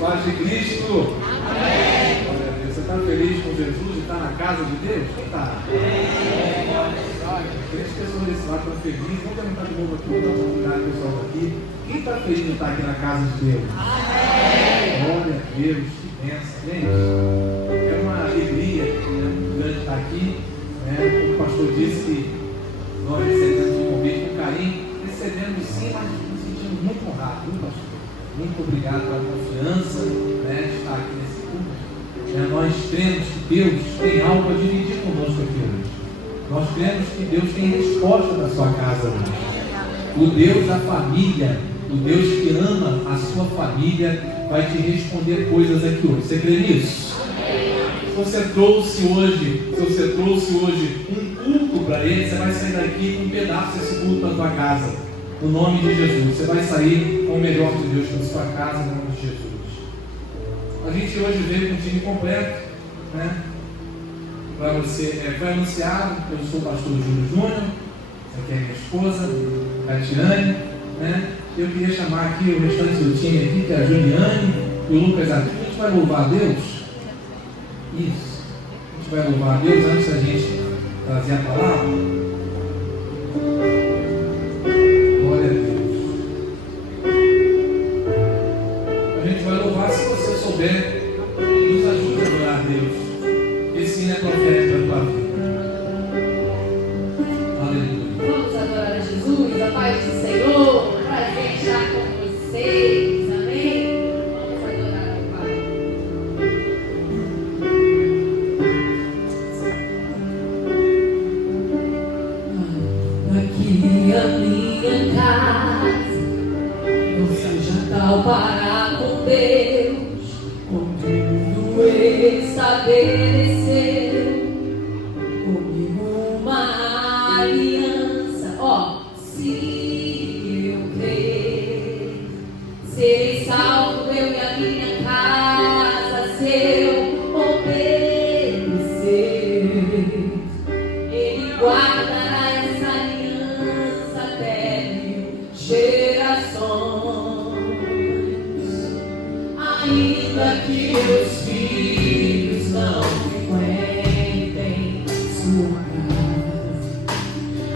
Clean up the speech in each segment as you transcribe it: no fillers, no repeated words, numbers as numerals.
Paz de Cristo. Amém. Glória a Deus. Você está feliz com Jesus e está na casa de Deus? Quem está? Três pessoas desse lado estão felizes. Vamos perguntar de novo aqui, vamos dar uma oportunidade ao pessoal aqui. Quem está feliz de estar aqui na casa de Deus? Amém. Glória a Deus, que bênção. Gente, é uma alegria, né, muito grande estar aqui. Né? Como o pastor disse, nós recebemos um convite com carinho, recebemos sim, mas nos sentimos muito honrados, viu, pastor? Muito obrigado pela confiança, né, de estar aqui nesse culto. Nós cremos que Deus tem algo a dividir conosco aqui hoje. Nós cremos que Deus tem resposta da sua casa hoje. O Deus da família, o Deus que ama a sua família, vai te responder coisas aqui hoje. Você crê nisso? Se você trouxe hoje um culto para Ele, você vai sair daqui com um pedaço desse culto para a tua casa. No nome de Jesus. Você vai sair com o melhor de Deus para a sua casa, no nome de Jesus. A gente hoje veio com o time completo, né? Foi anunciado, eu sou o pastor Júlio Júnior, essa aqui é minha esposa, Catiane, né? Eu queria chamar aqui o restante do time aqui, que é a Juliane e o Lucas Adriano. A gente vai louvar a Deus? Isso. A gente vai louvar a Deus antes da gente trazer a palavra. Glória a Deus. A gente vai louvar, se você souber, nos ajude a adorar a Deus. Esse hino é profético da tua vida. Aleluia. Vamos adorar a Jesus, a paz do Senhor. Prazer estar com vocês. Amém? Vamos adorar ao Pai. Aqui a minha casa, não seja tal para com Deus, com tudo estabeleceu comigo uma aliança. Ó, se eu crer, serei salvo, eu e a minha casa, se eu obedecer, Ele guardará essa aliança até mil gerações. Ainda que meus filhos não frequentem sua casa,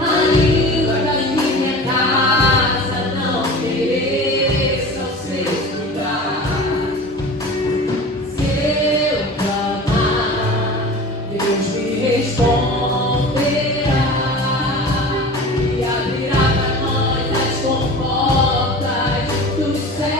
ainda que minha casa não mereça o seu lugar, se eu clamar, Deus me responderá e abrirá para nós as comportas do céu.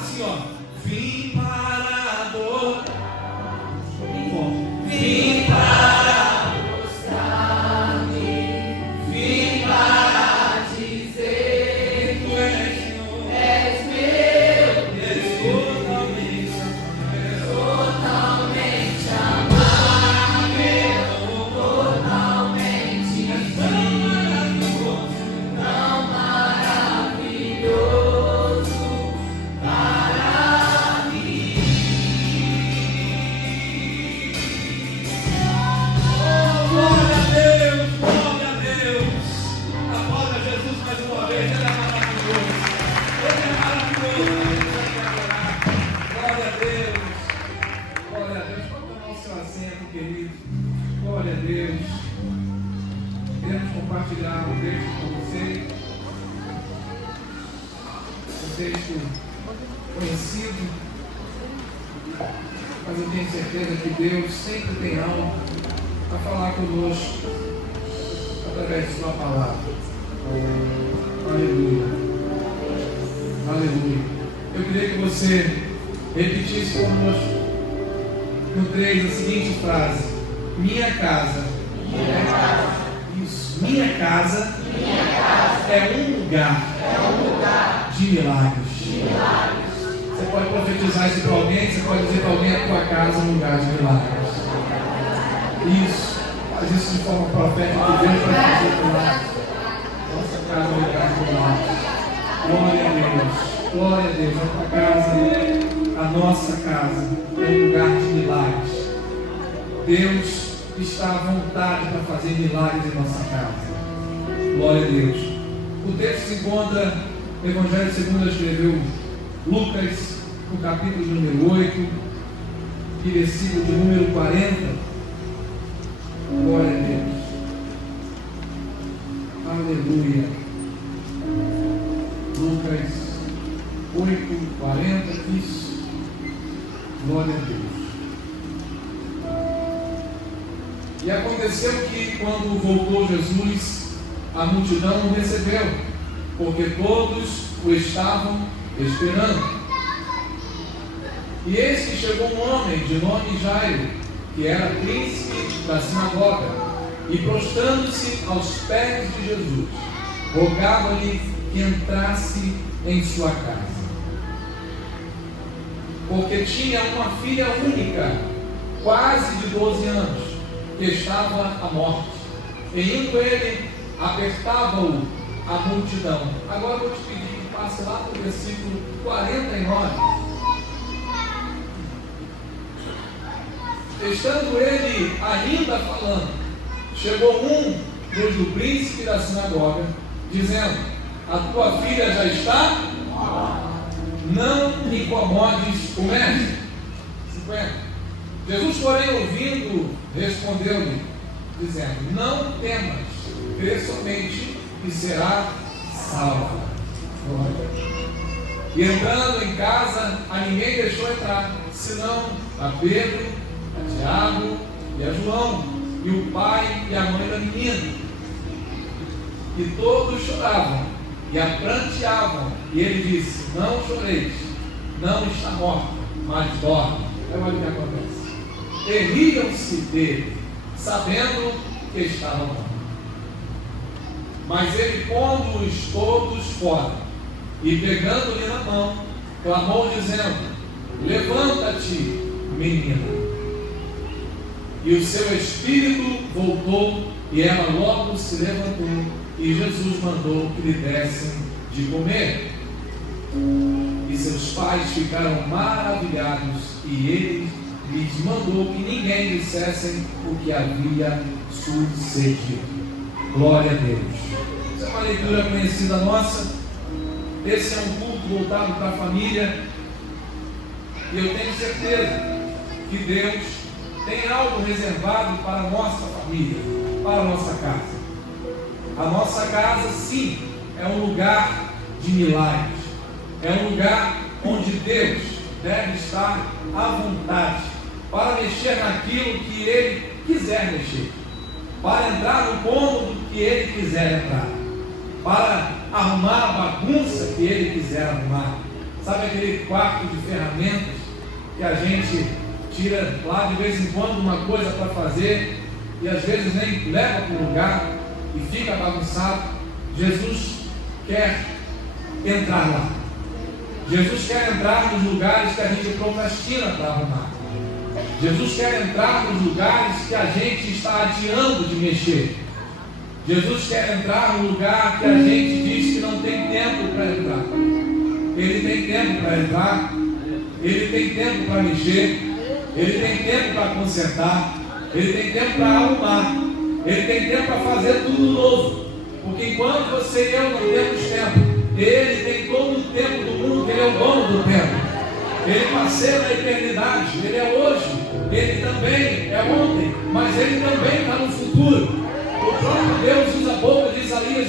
Assim, ó. Vim para adorar. Vim para mostrar-me. Vim para dizer: Tu és Senhor. És meu. És totalmente amável. Totalmente digno. Tão maravilhoso. Querido, glória a Deus. Queremos compartilhar um texto com vocês. Um texto conhecido, mas eu tenho certeza que Deus sempre tem algo a falar conosco através de sua palavra. Aleluia. Aleluia. Eu queria que você repetisse conosco no 3 a seguinte frase: minha casa. Isso, minha casa é um lugar de milagres. Você pode profetizar isso para alguém, você pode dizer para alguém: a tua casa é um lugar de milagres. Isso, faz isso de forma profética, que Deus vai fazer por lá. Nossa casa é um lugar de milagres. Glória a Deus, glória a Deus. A tua casa, a nossa casa, é um lugar de milagres. Deus está à vontade para fazer milagres em nossa casa. Glória a Deus. O texto se encontra no Evangelho segundo escreveu Lucas, no capítulo número 8, e versículo de número 40. Glória a Deus. Aleluia. Lucas 8, 40. Isso. Glória a Deus. E aconteceu que, quando voltou Jesus, a multidão o recebeu, porque todos o estavam esperando. E eis que chegou um homem de nome Jairo, que era príncipe da sinagoga, e prostrando-se aos pés de Jesus, rogava-lhe que entrasse em sua casa, porque tinha uma filha única, quase de 12 anos, que estava à morte. E indo ele, apertava-o a multidão. Agora eu vou te pedir que passe lá para o versículo 49. Estando ele ainda falando, chegou um do príncipe da sinagoga, dizendo: a tua filha já está? Não incomodes o mestre. 50. Jesus, porém, ouvindo, respondeu-lhe, dizendo: não temas, crê somente e será salva. E entrando em casa, a ninguém deixou entrar, senão a Pedro, a Tiago e a João, e o pai e a mãe da menina. E todos choravam e a pranteavam. E ele disse: não choreis, não está morta, mas dorme. Olha o que acontece. E riam-se dele, sabendo que estava morto. Mas ele, pondo-os todos fora, e pegando-lhe na mão, clamou, dizendo: levanta-te, menina. E o seu espírito voltou, e ela logo se levantou, e Jesus mandou que lhe dessem de comer. E seus pais ficaram maravilhados, e ele lhes mandou que ninguém dissessem o que havia sucedido. Glória a Deus. Essa é uma leitura conhecida nossa. Esse é um culto voltado para a família, e eu tenho certeza que Deus tem algo reservado para a nossa família, para a nossa casa. A nossa casa, sim, é um lugar de milagres. É um lugar onde Deus deve estar à vontade para mexer naquilo que Ele quiser mexer, para entrar no ponto que Ele quiser entrar, para arrumar a bagunça que Ele quiser arrumar, Sabe aquele quarto de ferramentas que a gente tira lá de vez em quando uma coisa para fazer e às vezes nem leva para o lugar e fica bagunçado? Jesus quer entrar lá. Jesus quer entrar nos lugares que a gente procrastina para arrumar. Jesus quer entrar nos lugares que a gente está adiando de mexer. Jesus quer entrar no lugar que a gente diz que não tem tempo para entrar. Ele tem tempo para entrar. Ele tem tempo para mexer. Ele tem tempo para consertar. Ele tem tempo para arrumar. Ele tem tempo para fazer tudo novo. Porque enquanto você e eu não temos tempo, Ele tem todo o tempo do mundo. Ele é o dono do tempo. Ele passeia na eternidade. Ele é hoje. Ele também é ontem. Mas Ele também está no futuro. O próprio Deus usa a boca de Isaías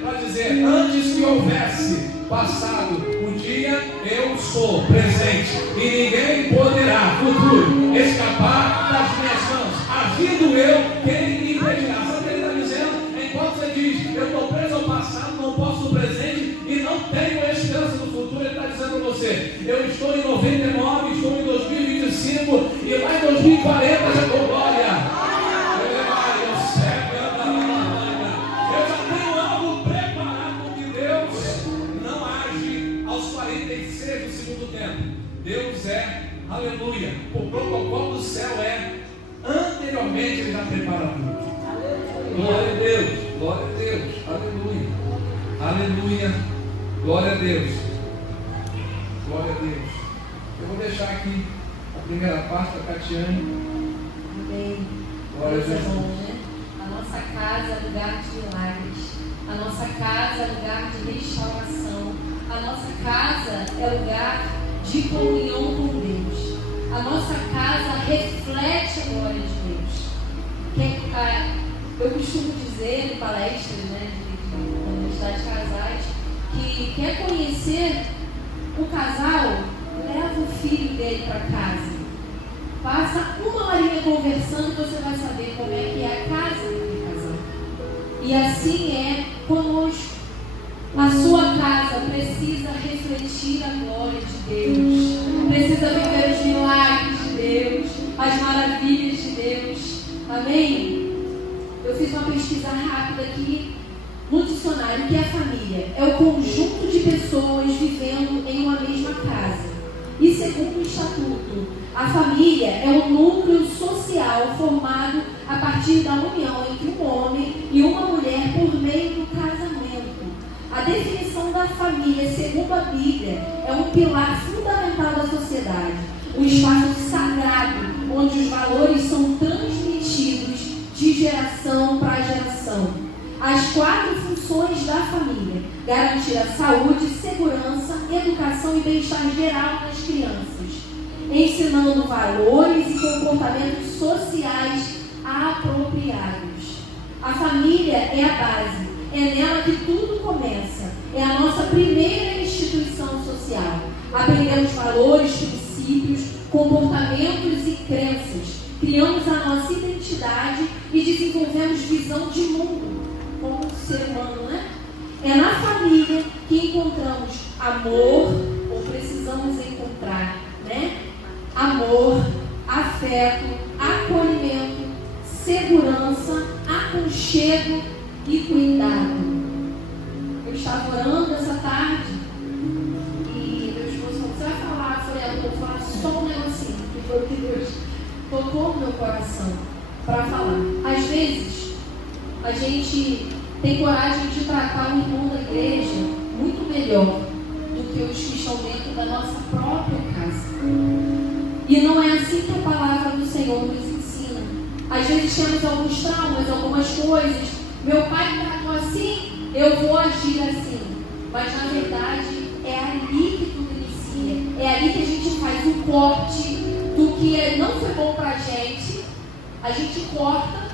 para dizer: antes que houvesse passado o dia, eu sou presente, e ninguém poderá, futuro, escapar das minhas mãos. Agindo eu, quem me impedirá? Sabe o que ele está dizendo? Enquanto você diz: eu estou preso ao passado, não posso o presente e não tenho a esperança do futuro, ele está dizendo para você: eu estou em 99, estou em 2025 e lá em 2040 já estou glória. Deus é, aleluia, o protocolo do céu é, anteriormente Ele já prepara tudo. Glória a Deus, glória a Deus, aleluia, aleluia, glória a Deus, glória a Deus. Eu vou deixar aqui a primeira parte da Catiane. Amém. Glória a Deus. A nossa casa é lugar de milagres, a nossa casa é lugar de restauração, a nossa casa é lugar de comunhão com Deus. A nossa casa reflete a glória de Deus. Eu costumo dizer em palestras, de comunidade de casais, que quer conhecer o casal, leva o filho dele para casa. Passa uma horinha conversando, você vai saber como é que é a casa daquele casal. E assim é conosco. A sua casa precisa refletir a glória de Deus, precisa viver os milagres de Deus, as maravilhas de Deus. Amém? Eu fiz uma pesquisa rápida aqui no dicionário. O que é família? É o conjunto de pessoas vivendo em uma mesma casa. E segundo o estatuto, a família é o núcleo social formado a partir da união entre um homem e uma mulher por meio do casamento. A definição da família, segundo a Bíblia, é um pilar fundamental da sociedade, um espaço sagrado onde os valores são transmitidos de geração para geração. As 4 funções da família: garantir a saúde, segurança, educação e bem-estar geral das crianças, ensinando valores e comportamentos sociais apropriados. A família é a base. É nela que tudo começa. É a nossa primeira instituição social. Aprendemos valores, princípios, comportamentos e crenças. Criamos a nossa identidade e desenvolvemos visão de mundo como ser humano, né? É na família que encontramos amor, ou precisamos encontrar, né? Amor, afeto, acolhimento, segurança, aconchego e cuidado. Eu estava orando essa tarde e meu esposo falou: você vai falar? Eu falei: eu vou falar só um negocinho, que foi o que Deus tocou no meu coração para falar. Às vezes a gente tem coragem de tratar o irmão da igreja muito melhor do que os que estão dentro da nossa própria casa. E não é assim que a palavra do Senhor nos ensina. Às vezes temos alguns traumas, algumas coisas. Meu pai tratou assim, eu vou agir assim. Mas na verdade é ali que tudo inicia. É ali que a gente faz o corte do que não foi bom pra gente. A gente corta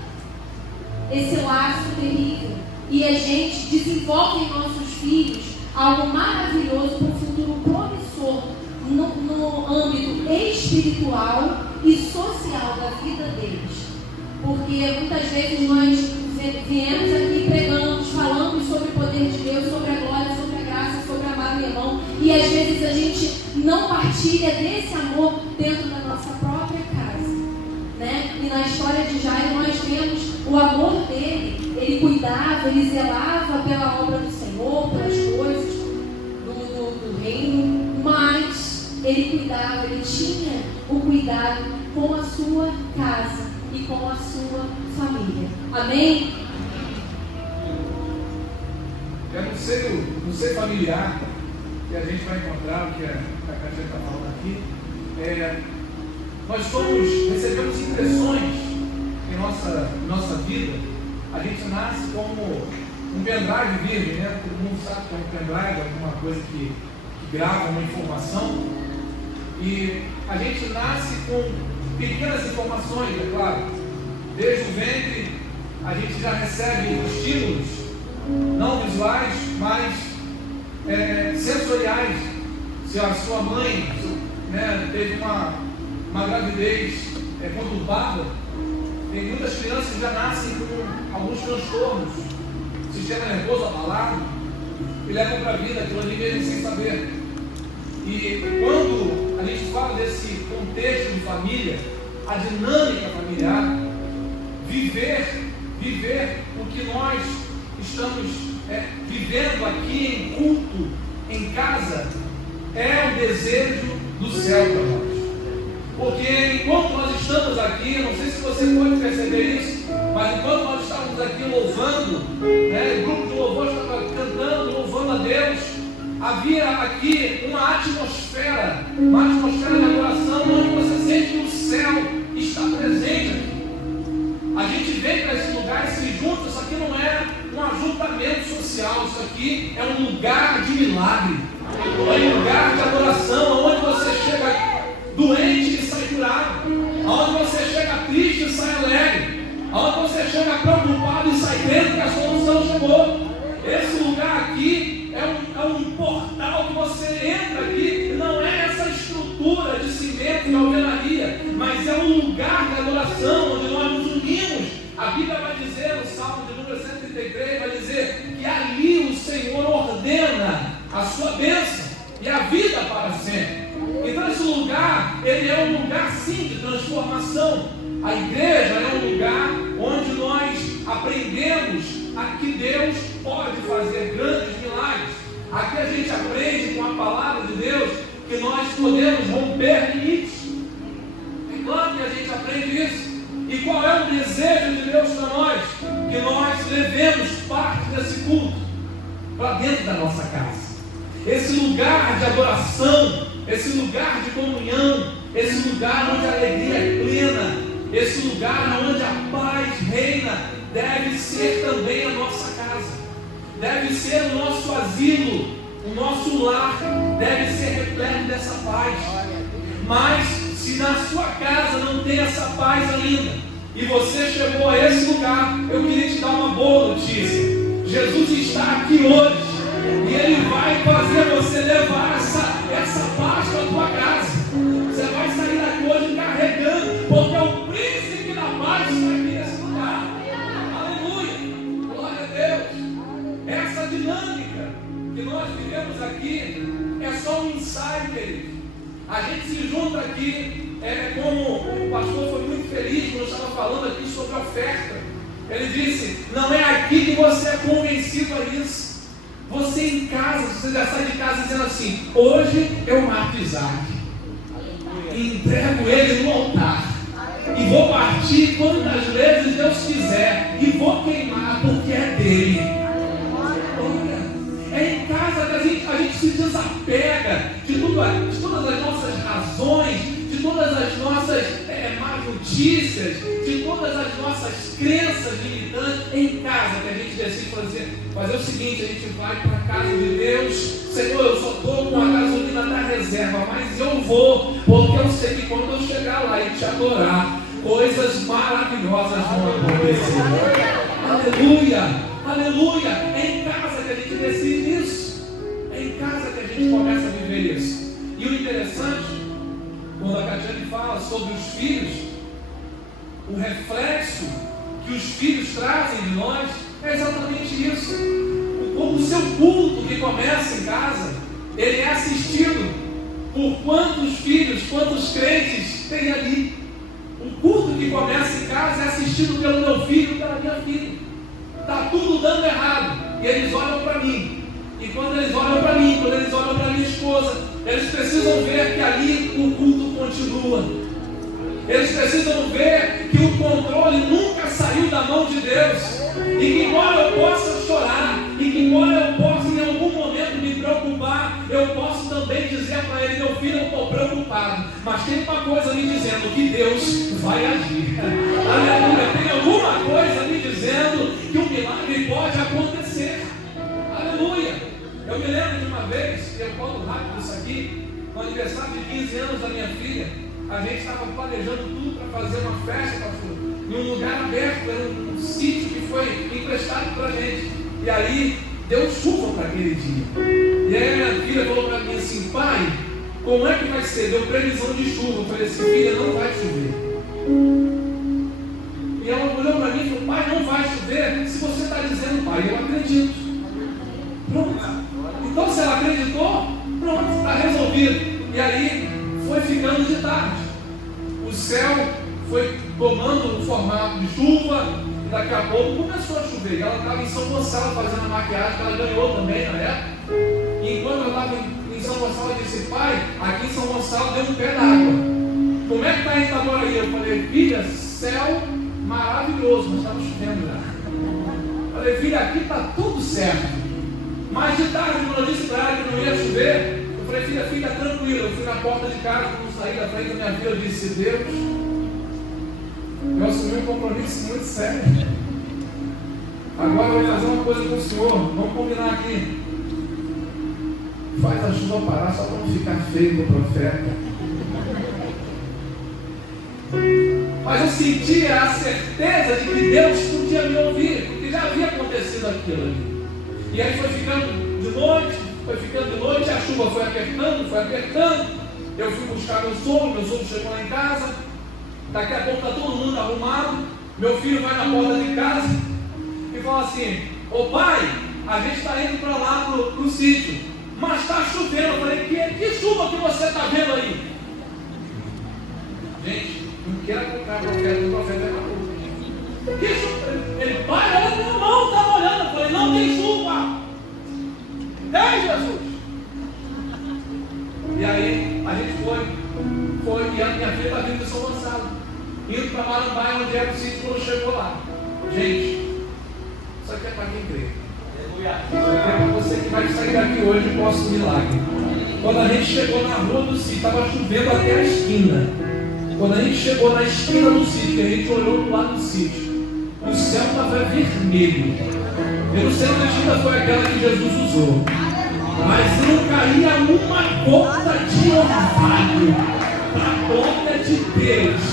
esse laço terrível e a gente desenvolve em nossos filhos algo maravilhoso para um futuro promissor no âmbito espiritual e social da vida deles. Porque muitas vezes nós viemos aqui pregando, falando sobre o poder de Deus, sobre a glória, sobre a graça, sobre amar o irmão, e às vezes a gente não partilha desse amor dentro da nossa própria casa, né? E na história de Jairo nós vemos o amor dele. Ele cuidava, ele zelava pela obra do Senhor, pelas coisas do reino, mas ele cuidava, ele tinha o cuidado com a sua casa e com a sua família. Amém? É no seio familiar que a gente vai encontrar o que a Cátia está falando aqui. Nós recebemos impressões em nossa vida. A gente nasce como um pendrive virgem, né? Todo mundo sabe que é um pendrive, alguma coisa que grava uma informação. E a gente nasce com pequenas informações, é claro. Desde o ventre, a gente já recebe estímulos, não visuais, mas sensoriais. Se a sua mãe teve uma gravidez conturbada, tem muitas crianças que já nascem com alguns transtornos, sistema nervoso abalado, e levam para a vida aquilo ali mesmo sem saber. E quando a gente fala desse contexto de família, a dinâmica familiar, viver o que nós estamos vivendo aqui em culto, em casa, é o desejo do céu para nós. Porque enquanto nós estamos aqui, não sei se você pode perceber isso, mas enquanto nós estávamos aqui louvando, o grupo de louvor estava cantando, louvando a Deus, havia aqui uma atmosfera de adoração, onde você sente que o céu está presente aqui. A gente vem para esse lugar e se junta. Isso aqui não é um ajuntamento social, isso aqui é um lugar de milagre, é um lugar de adoração, onde você chega doente e sai curado, onde você chega triste e sai alegre, onde você chega preocupado e sai crendo que a solução chegou. Esse lugar aqui é um portal que você entra aqui, e não é essa estrutura de cimento e alvenaria, mas é um lugar de adoração, onde nós nos unimos. A Bíblia vai dizer, no Salmo de número 133, vai dizer que ali o Senhor ordena a sua bênção e a vida para sempre. Então esse lugar, ele é um lugar sim de transformação. A igreja é um lugar onde nós aprendemos a que Deus pode fazer grandes milagres. Aqui a gente aprende com a palavra de Deus que nós podemos romper limites. É claro que a gente aprende isso. E qual é o desejo de Deus para nós? Que nós levemos parte desse culto para dentro da nossa casa. Esse lugar de adoração, esse lugar de comunhão, esse lugar onde a alegria é plena, esse lugar onde a paz reina, deve ser também a nossa casa, deve ser o nosso asilo, o nosso lar, deve ser repleto dessa paz. Mas se na sua casa não tem essa paz ainda, e você chegou a esse lugar, eu queria te dar uma boa notícia. Jesus está aqui hoje, e Ele vai fazer você levar essa paz para a tua casa. Você vai sair daqui hoje carregando, porque o príncipe da paz está aqui nesse lugar. Aleluia, glória a Deus. Essa dinâmica que nós vivemos aqui é só um ensaio, querido. A gente se junta aqui, como o pastor foi muito feliz quando estava falando aqui sobre a oferta. Ele disse, não é aqui que você é convencido a isso. Você em casa, você já sai de casa dizendo assim, hoje eu mato Isaac, entrego ele no altar, e vou partir quantas vezes Deus quiser, e vou queimar porque é dele. É em casa que a gente se desapega de todas as nossas razões, de todas as nossas más notícias, de todas as nossas crenças limitantes. É em casa que a gente decide fazer o seguinte, a gente vai para a casa de Deus. Senhor, eu só estou com a gasolina da reserva, mas eu vou, porque eu sei que quando eu chegar lá e te adorar, coisas maravilhosas vão acontecer. Aleluia! Aleluia! É em casa que a gente decide isso. É em casa que a gente começa a viver isso. E o interessante, quando a Catiane fala sobre os filhos, o reflexo que os filhos trazem de nós é exatamente isso. O seu culto que começa em casa, ele é assistido por quantos filhos, quantos crentes tem ali. Um culto que começa em casa é assistido pelo meu filho e pela minha filha. Está tudo dando errado. E eles olham para mim. E quando eles olham para mim, quando eles olham para minha esposa, eles precisam ver que ali o culto continua. Eles precisam ver que o controle nunca saiu da mão de Deus. E que embora eu possa chorar, e que embora eu possa em algum momento me preocupar, eu posso também dizer para ele: meu filho, eu estou preocupado, mas tem uma coisa me dizendo que Deus vai agir. Aleluia, tem alguma coisa me dizendo que um milagre pode acontecer. Aleluia. Eu me lembro de uma vez, eu conto rápido isso aqui, no aniversário de 15 anos da minha filha, a gente estava planejando tudo para fazer uma festa, pastor, em um lugar aberto, era um sítio que foi emprestado para a gente. E aí deu chuva para aquele dia. E aí a minha filha falou para mim assim: pai, como é que vai ser? Deu previsão de chuva. Eu falei assim: filha, não vai chover. E ela olhou para mim e falou: pai, não vai chover? Se você está dizendo, pai, eu acredito. Pronto. Então se ela acreditou, pronto, está resolvido. E aí foi ficando de tarde. O céu foi tomando o formato de chuva. E daqui a pouco começou a chover. E ela estava em São Gonçalo fazendo a maquiagem, que ela ganhou também na época. E enquanto ela estava em São Gonçalo, ela disse: pai, aqui em São Gonçalo deu um pé d'água. Como é que está em Itaboraí? Eu falei: filha, céu maravilhoso, mas estava chovendo já. Falei: filha, aqui está tudo certo. Mas de tarde, quando eu disse para ela que não ia chover, eu falei: filha, fica tranquila. Eu fui na porta de casa, quando saí da frente da minha filha, eu disse: Deus, eu assumi um compromisso muito sério. Agora eu vou fazer uma coisa com o senhor. Vamos combinar aqui. Faz a chuva parar só para não ficar feio para o profeta. Mas eu sentia a certeza de que Deus podia me ouvir, porque já havia acontecido aquilo ali. E aí foi ficando de noite, a chuva foi apertando. Eu fui buscar meu sogro chegou lá em casa. Daqui a pouco está todo mundo arrumado. Meu filho vai na porta de casa e fala assim: ô pai, a gente está indo para lá pro sítio, mas está chovendo. Eu falei: que chuva que você está vendo aí? Gente, não quero comprar profeta, o profeta é maluco. Que chuva? Ele: pai, olha minha mão, está olhando. Eu falei: não tem chuva. Tem, Jesus. E aí a gente foi, e a minha filha está vindo de São Gonçalo, indo para Marambaia, onde era o sítio, quando chegou lá. Gente, isso aqui é para quem crê. Isso aqui é para você que vai sair daqui hoje e possa um milagre. Quando a gente chegou na rua do sítio, estava chovendo até a esquina. Quando a gente chegou na esquina do sítio, a gente olhou para o lado do sítio, o céu estava vermelho. Eu não sei se a esquina foi aquela que Jesus usou, mas não caía uma gota de orvalho para a glória de Deus.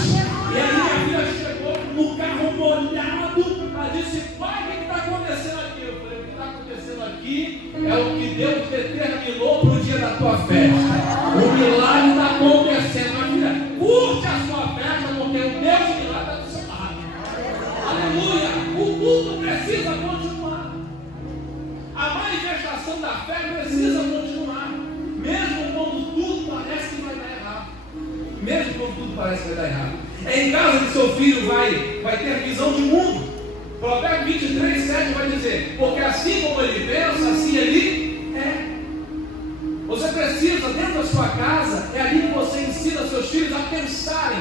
E aí minha filha chegou no carro molhado, ela disse: pai, o que está acontecendo aqui? Eu falei: o que está acontecendo aqui é o que Deus determinou para o dia da tua festa. O milagre está acontecendo. Minha filha, curte a sua festa, porque o Deus de milagre está do seu lado. Aleluia! O culto precisa continuar. A manifestação da fé precisa continuar, mesmo quando tudo parece que vai dar errado. Mesmo quando tudo parece que vai dar errado. É em casa que seu filho vai ter visão de mundo. Provérbios 23:7 vai dizer: porque assim como ele pensa, assim ele é. Você precisa, dentro da sua casa, é ali que você ensina seus filhos a pensarem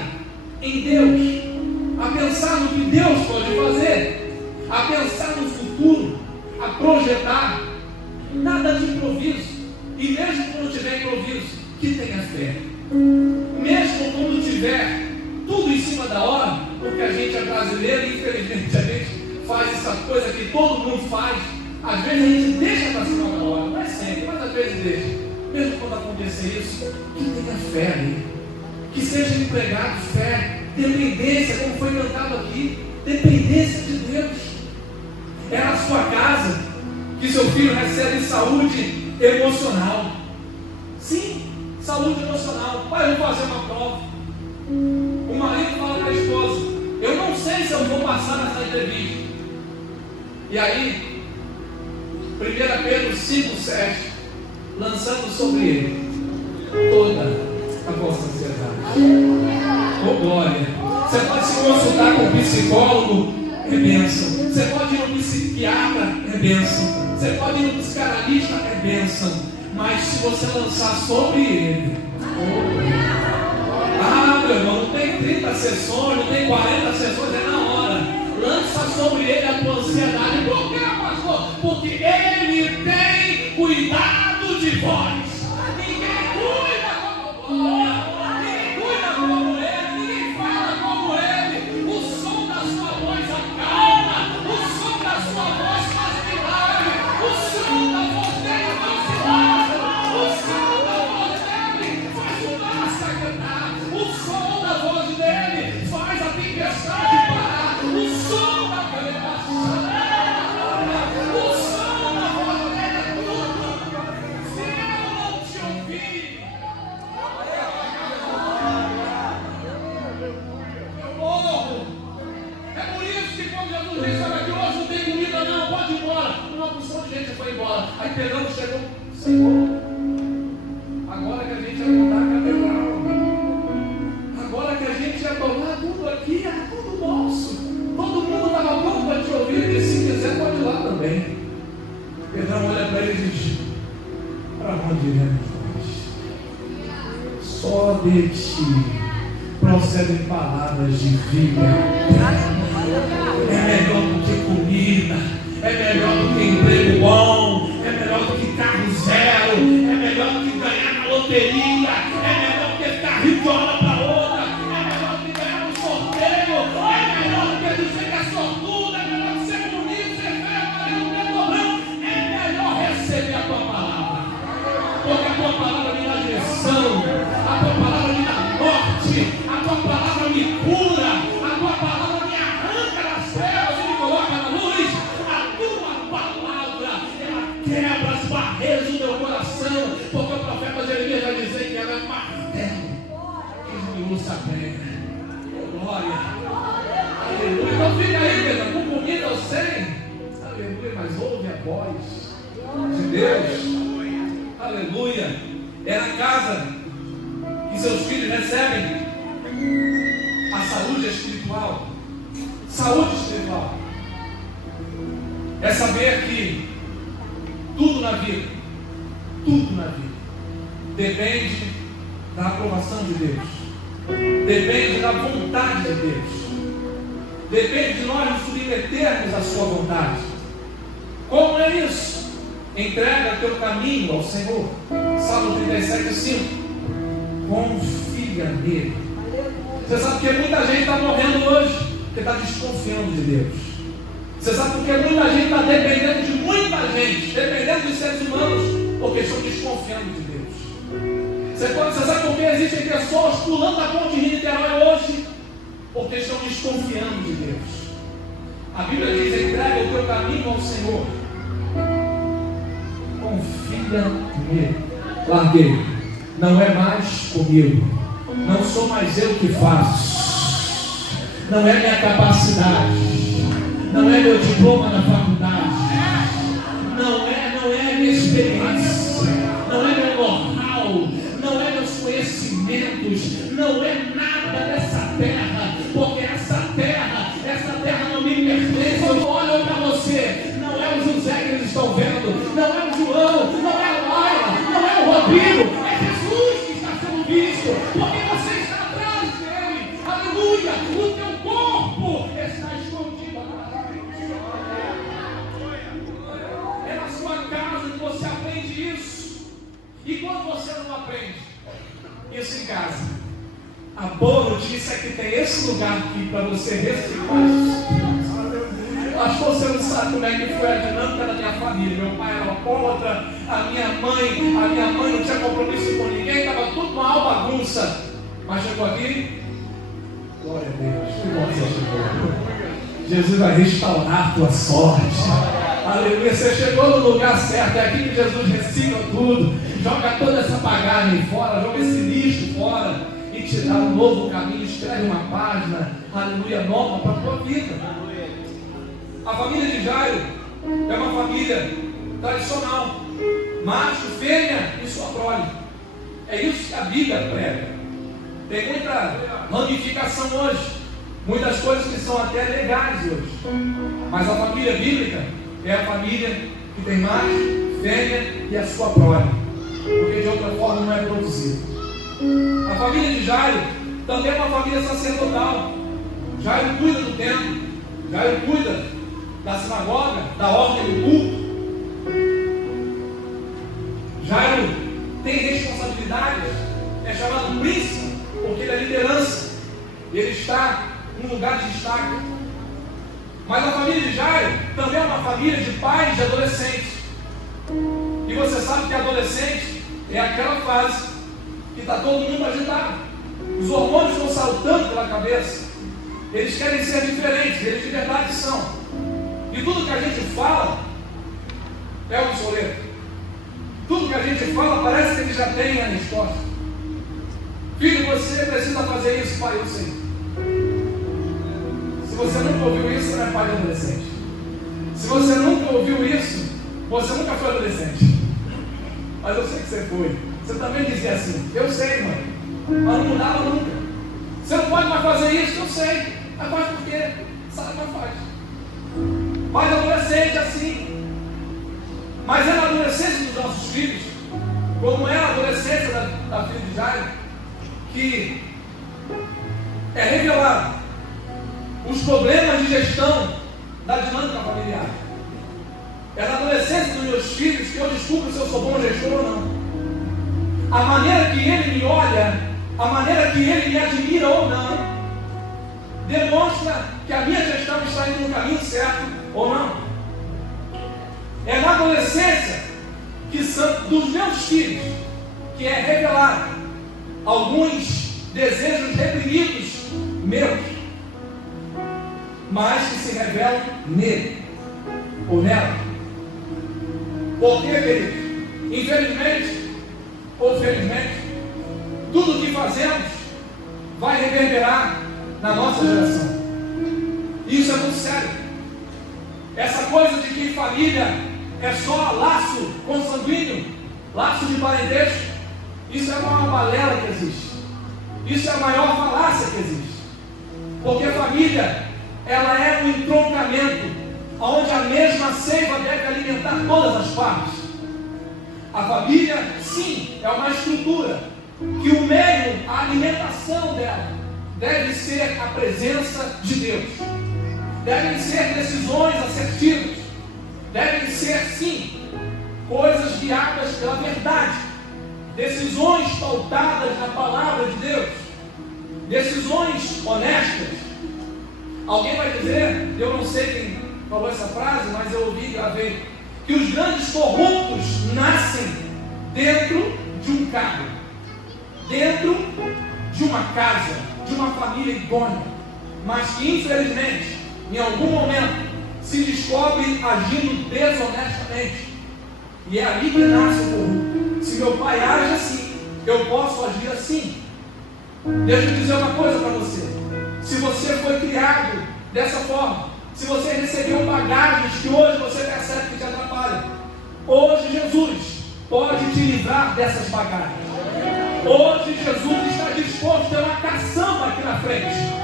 em Deus, a pensar no que Deus pode fazer, a pensar no futuro, a projetar. Nada de improviso. E mesmo quando tiver improviso, que tenha fé. Mesmo quando tiver tudo em cima da hora, porque a gente é brasileiro e infelizmente a gente faz essa coisa que todo mundo faz. Às vezes a gente deixa para cima da hora, não é sempre, mas às vezes deixa. Mesmo quando acontecer isso, que tenha fé ali, que seja empregado fé, dependência, como foi cantado aqui, dependência de Deus. É na sua casa que seu filho recebe saúde emocional. Sim, saúde emocional. Pai, eu vou fazer uma prova. O marido fala para a esposa: eu não sei se eu vou passar nessa entrevista. E aí, 1 Pedro 5:7, lançando sobre ele toda psicólogo, é bênção. Você pode ir no psiquiatra, é bênção. Você pode ir no psicanalista, é bênção. Mas se você lançar sobre ele, meu irmão, não tem 30 sessões, não tem 40 sessões, é na hora. Lança sobre ele a tua ansiedade. Por quê, pastor? Porque ele tem cuidado de vós. Ninguém cuida como ele, ninguém fala como ele. O som da sua voz acalma, o som da sua voz faz milagre, o som da voz dele faz milagre, o som da voz dele faz o mar se aquietar, o som da voz dele faz a tempestade parar, o som da voz dele é tudo. Se eu não te ouvir, é por isso que quando Jesus disse, olha que hoje não tem comida não, pode ir embora. Uma porção de gente foi embora. Aí Pedrão chegou, Senhor, agora que a gente ia montar a catedral, agora que a gente ia tomar tudo aqui, era tudo nosso. Todo mundo estava pronto para te ouvir e se quiser pode ir lá também. Pedrão olha para ele e diz, para onde iremos nós? Só de ti procedem palavras de vida. É melhor do que comida, é melhor do que emprego bom, é melhor do que carro zero, é melhor do que ganhar na loteria, é melhor do que ficar rico de uma hora para outra, é melhor do que ganhar no sorteio, é melhor do que dizer que é sortudo, é melhor que ser bonito, ser feio, não ter problema, é melhor receber a tua palavra, porque a tua palavra me dá direção, a tua palavra me dá norte, a tua palavra me cura, a tua palavra me arranca das trevas e me coloca na luz. A tua palavra, ela quebra as barreiras do meu coração, porque o profeta Jeremias vai dizer que ela é martelo que esmiuça a pedra. Glória, aleluia. Então fica aí, Pedro, com comida eu sei, aleluia, mas ouve a voz de Deus, aleluia. É na casa que seus filhos recebem a saúde espiritual. Saúde espiritual é saber que tudo na vida depende da aprovação de Deus, depende da vontade de Deus, depende de nós nos submetermos à sua vontade. Como é isso? Entrega teu caminho ao Senhor. Salmo 37:5. Confia nele. Você sabe porque muita gente está morrendo hoje? Porque está desconfiando de Deus. Você sabe porque muita gente está dependendo de muita gente, dependendo dos seres humanos, porque estão desconfiando de Deus. Você sabe por que existem pessoas pulando a ponte de Niterói hoje? Porque estão desconfiando de Deus. A Bíblia diz, entrega o teu caminho ao Senhor. Confia nele. Larguei. Não é mais comigo. Não sou mais eu que faço. Não é minha capacidade. Não é meu diploma na faculdade. Não é minha experiência. Não é meu know-how. Não é meus conhecimentos. Não é nada dessa terra. Porque essa terra não me pertence. Eu olho para você. Não é o José que eles estão vendo. Não é o João. Não é a Laila. Não é o Rodrigo. É Jesus que está sendo visto. Porque você está atrás dele. Aleluia. O teu corpo está escondido atrás dele. É na sua casa que você aprende isso. E quando você não aprende isso em casa, a boa notícia é que tem esse lugar aqui para você respirar. Pastor, você não sabe como é que foi a dinâmica da minha família. Meu pai era alcoólatra, a minha mãe não tinha compromisso com ninguém, estava tudo uma bagunça. Mas chegou aqui, glória a Deus, que bom você chegou. Jesus vai restaurar a tua sorte. Aleluia, você chegou no lugar certo. É aqui que Jesus recicla tudo, joga toda essa bagagem fora, joga esse lixo fora e te dá um novo caminho, escreve uma página, aleluia, nova para a tua vida. A família de Jairo é uma família tradicional, macho, fêmea e sua prole. É isso que a Bíblia prega. Tem muita ramificação hoje. muitas coisas que são até legais hoje. Mas a família bíblica é a família que tem macho, fêmea e a sua prole, porque de outra forma não é produzido. A família de Jairo também é uma família sacerdotal. Jairo cuida do templo, Jairo cuida da sinagoga, da ordem do culto. Jairo tem responsabilidades, é chamado príncipe, porque ele é liderança, ele está em um lugar de destaque. Mas a família de Jairo também é uma família de pais de adolescentes. E você sabe que adolescente é aquela fase que está todo mundo agitado. Os hormônios estão saltando pela cabeça. Eles querem ser diferentes, eles de verdade são. E tudo que a gente fala é obsoleto. Tudo que a gente fala parece que ele já tem a resposta. Filho, você precisa fazer isso, pai, eu sei. Se você nunca ouviu isso, você não é pai de adolescente. Se você nunca ouviu isso, você nunca foi adolescente. Mas eu sei que você foi. Você também dizia assim, eu sei, mãe, mas não mudava nunca. Você não pode mais fazer isso, eu sei. Mas faz por quê? Sabe, mas faz. Mas adolescente assim. Mas é na adolescência dos nossos filhos, como é a adolescência da filha de Jairo, que é revelado os problemas de gestão da dinâmica familiar. É na adolescência dos meus filhos que eu descubro se eu sou bom gestor ou não. A maneira que ele me olha, a maneira que ele me admira ou não, demonstra que a minha gestão está indo no caminho certo ou não. É na adolescência que são dos meus filhos que é revelado alguns desejos reprimidos meus, mas que se revelam nele ou nela. Por quê, queridos? Infelizmente ou felizmente, tudo o que fazemos vai reverberar na nossa geração. Isso é muito sério. Essa coisa de que família é só laço consanguíneo, laço de parentesco, isso é uma balela que existe. Isso é a maior falácia que existe. Porque a família, ela é um entroncamento, onde a mesma seiva deve alimentar todas as partes. A família, sim, é uma estrutura, que o meio, a alimentação dela, deve ser a presença de Deus. Devem ser decisões assertivas. Devem ser, sim, coisas guiadas pela verdade. Decisões pautadas na palavra de Deus. Decisões honestas. Alguém vai dizer, eu não sei quem falou essa frase, mas eu ouvi e gravei, que os grandes corruptos nascem dentro de um carro, dentro de uma casa, de uma família idônea, mas que infelizmente, em algum momento, se descobre agindo desonestamente. E é ali que nasce o corrupto. Se meu pai age assim, eu posso agir assim. Deixa eu dizer uma coisa para você. Se você foi criado dessa forma, se você recebeu bagagens que hoje você percebe que te atrapalham, hoje Jesus pode te livrar dessas bagagens. Hoje Jesus está disposto a ter uma caçamba aqui na frente.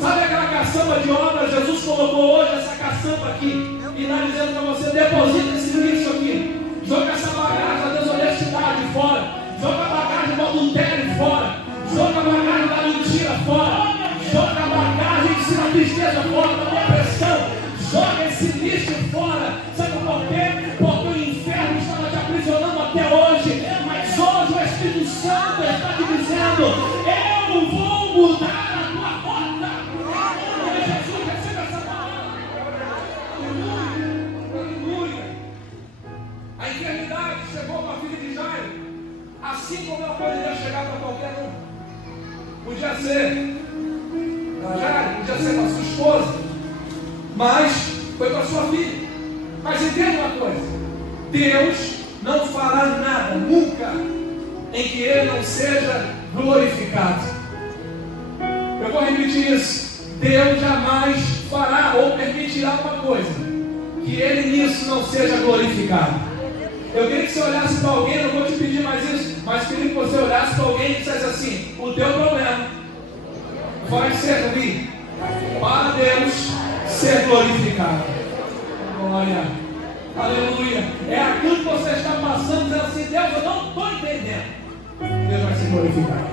Sabe aquela caçamba de obra? Jesus colocou hoje essa caçamba aqui e está dizendo para você, deposita esse lixo aqui, joga essa bagagem da desonestidade fora, joga a bagagem do adultério fora, joga a bagagem da mentira fora, joga a bagagem da tristeza fora, da depressão, joga esse lixo fora. Sabe por quê? Porque o inferno estava te aprisionando até hoje, mas hoje o Espírito Santo está te dizendo, eu vou mudar a tua rota. Jesus, receba essa palavra. Aleluia. A enfermidade chegou para a filha de Jairo, assim como ela poderia chegar para qualquer um. Podia ser para Jairo, podia ser para sua esposa, mas foi para sua filha. Mas entenda uma coisa: Deus não fará nada, nunca, em que Ele não seja glorificado. Eu vou repetir isso. Deus jamais fará ou permitirá uma coisa que Ele nisso não seja glorificado. Eu queria que você olhasse para alguém, não vou te pedir mais isso, mas queria que você olhasse para alguém e dissesse assim: o teu problema vai ser ali ser glorificado. Glória. Aleluia. É aquilo que você está passando, dizendo assim: Deus, eu não estou entendendo. Deus vai ser glorificado.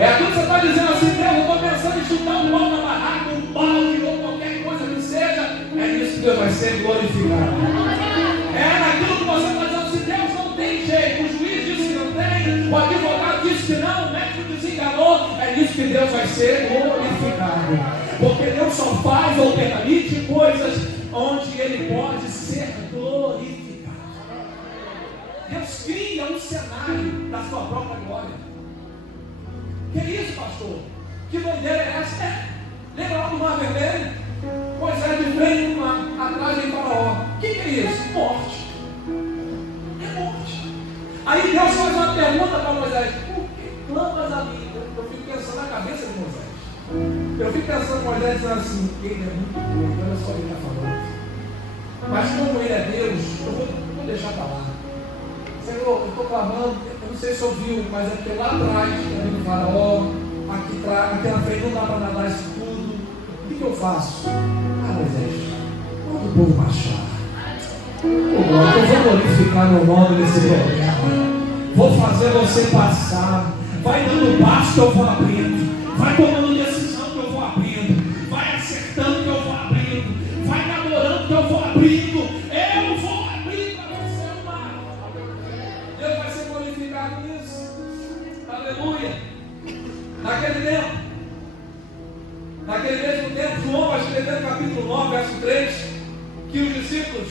É aquilo que você está dizendo assim: Deus, eu estou pensando em chutar um pau na barraca, um balde ou qualquer coisa que seja. É nisso que Deus vai ser glorificado. É naquilo que você está dizendo assim: Deus, não tem jeito. O juiz disse que não tem, o advogado disse que não, o médico desenganou. É nisso que Deus vai ser glorificado. Porque Deus só faz ou permite coisas onde Ele pode ser glorificado. Deus cria um cenário da sua própria glória. Que é isso, pastor? Que bandeira é essa? Lembra lá do Mar Vermelho? Moisés de frente do mar, atrás de Faraó. O que é isso? Morte. É morte. Aí Deus faz uma pergunta para Moisés: por que clamas a mim? Eu fico pensando na cabeça de Moisés. Eu fico pensando em Moisés dizendo assim: ele é muito doido, olha só o que ele está falando. Mas como ele é Deus, eu vou deixar para lá. Senhor, eu estou clamando, eu não sei se ouviu, mas é porque lá atrás, no Faraó, aqui na frente não dá para nadar isso tudo. O que eu faço? Moisés, manda o povo marchar. Eu vou glorificar meu nome nesse programa. Vou fazer você passar. Vai dando passo que eu vou abrindo. Vai tomando decisão que eu vou abrindo. Vai acertando que eu vou abrindo. Vai me adorando que eu vou abrindo. Eu vou abrir para você o mar. Deus vai ser glorificado nisso. Aleluia. Naquele mesmo tempo, João vai escrever no capítulo 9, verso 3, que os discípulos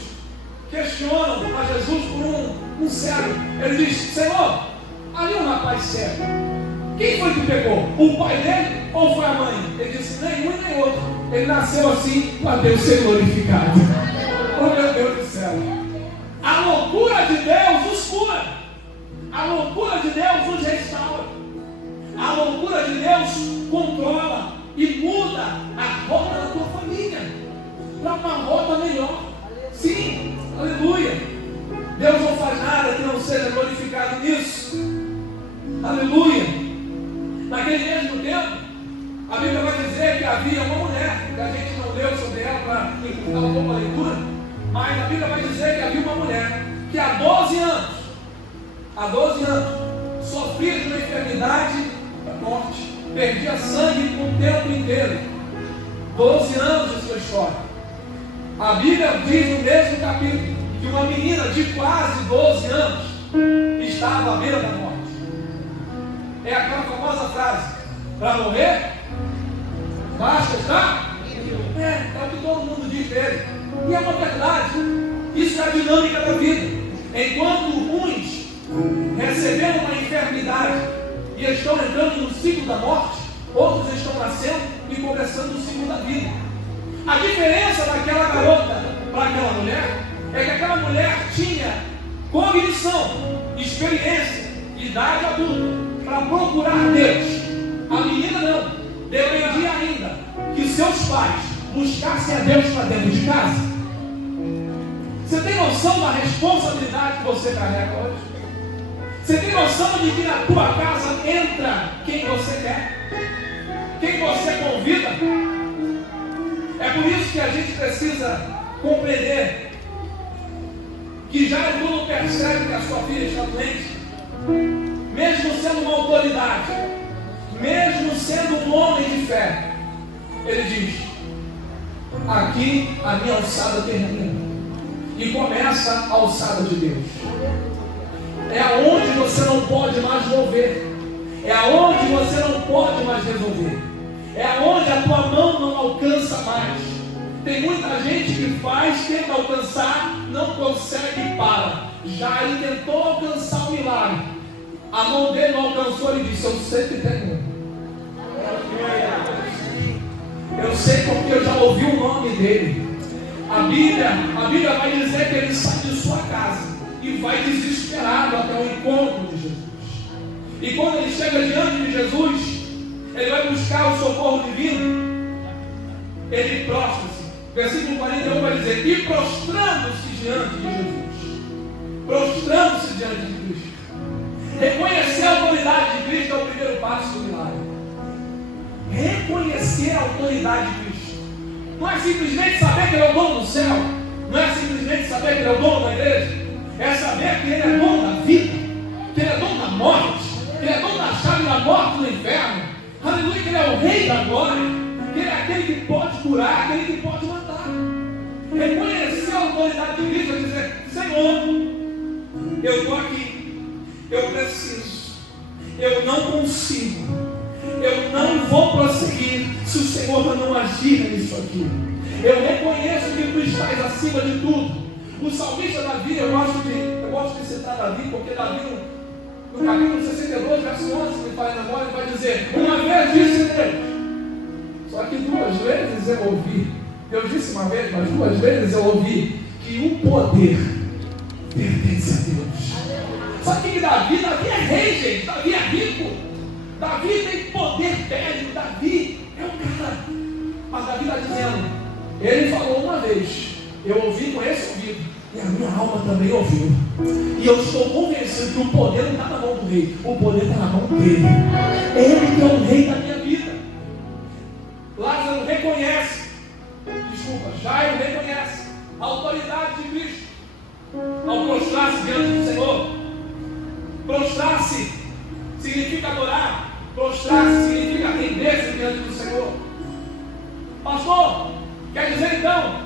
questionam a Jesus por um cego. Ele diz: Senhor, ali um rapaz cego, quem foi que pegou? O pai dele ou foi a mãe? Ele disse: nenhum e nem outro. Ele nasceu assim para Deus ser glorificado. Oh, meu Deus do céu. A loucura de Deus nos cura. A loucura de Deus nos restaura. A loucura de Deus controla e muda a rota da tua família para uma rota melhor. Sim, aleluia. Deus não faz nada que não seja glorificado nisso. Aleluia. Naquele mesmo tempo, a Bíblia vai dizer que havia uma mulher, que a gente não leu sobre ela para encurtar um pouco a leitura, mas a Bíblia vai dizer que havia uma mulher que há 12 anos, sofria de uma enfermidade da morte, perdia sangue o tempo inteiro. 12 anos de sua história. A Bíblia diz no mesmo capítulo que uma menina de quase 12 anos estava à beira da morte. É aquela famosa frase: para morrer, basta estar. É o que todo mundo diz dele. E é uma verdade. Isso é a dinâmica da vida. Enquanto uns receberam uma enfermidade e estão entrando no ciclo da morte, outros estão nascendo e começando o ciclo da vida. A diferença daquela garota para aquela mulher é que aquela mulher tinha cognição, experiência, idade adulta para procurar Deus. A menina não. Dependia ainda que seus pais buscassem a Deus para dentro de casa. Você tem noção da responsabilidade que você carrega hoje? Você tem noção de que na tua casa entra quem você quer? Quem você convida? É por isso que a gente precisa compreender que já quando percebe que a sua filha está doente, mesmo sendo uma autoridade, mesmo sendo um homem de fé, ele diz: aqui a minha alçada termina e começa a alçada de Deus. É aonde você não pode mais mover, é aonde você não pode mais resolver, é aonde a tua mão não alcança mais. Tem muita gente que faz, tenta alcançar, não consegue, para. Já ele tentou alcançar o milagre, a mão dele não alcançou, ele disse: eu sei que tem um. Eu sei porque eu já ouvi o nome dele. A Bíblia vai dizer que ele sai de sua casa e vai desesperado até o encontro de Jesus. E quando ele chega diante de Jesus, ele vai buscar o socorro divino. Ele prostra-se. Versículo 41 vai dizer: e prostrando-se diante de Jesus. Prostrando-se diante de Cristo. Reconhecer a autoridade de Cristo é o primeiro passo do milagre. Reconhecer a autoridade de Cristo. Não é simplesmente saber que Ele é o dono do céu. Não é simplesmente saber que Ele é o dono da igreja. É saber que Ele é dono da vida, que Ele é dono da morte, que Ele é dono da chave da morte do inferno. Aleluia, que Ele é o rei da glória, que Ele é aquele que pode curar, aquele que pode matar. Reconhecer a autoridade de Cristo e dizer: Senhor, eu estou aqui, eu preciso, eu não consigo, eu não vou prosseguir se o Senhor não agir nisso aqui. Eu reconheço que Tu estás acima de tudo. O salmista Davi, eu gosto de citar Davi, porque Davi no capítulo 62, verso 11, me faz na memória, vai dizer: uma vez disse Deus, só que 2 vezes eu ouvi. Deus disse uma vez, mas 2 vezes eu ouvi que o poder pertence a Deus. Só que Davi é rei, gente. Davi é rico. Davi tem poder bélico. Davi é um cara. Mas Davi está dizendo, ele falou uma vez, eu ouvi com esse ouvido, e a minha alma também ouviu. E eu estou convencido que o poder não está na mão do rei, o poder está na mão dele. Ele que é o rei da minha vida. Lázaro reconhece, Jairo reconhece a autoridade de Cristo ao prostrar-se diante do Senhor. Prostrar-se significa adorar, prostrar-se significa render-se diante do Senhor. Pastor, quer dizer então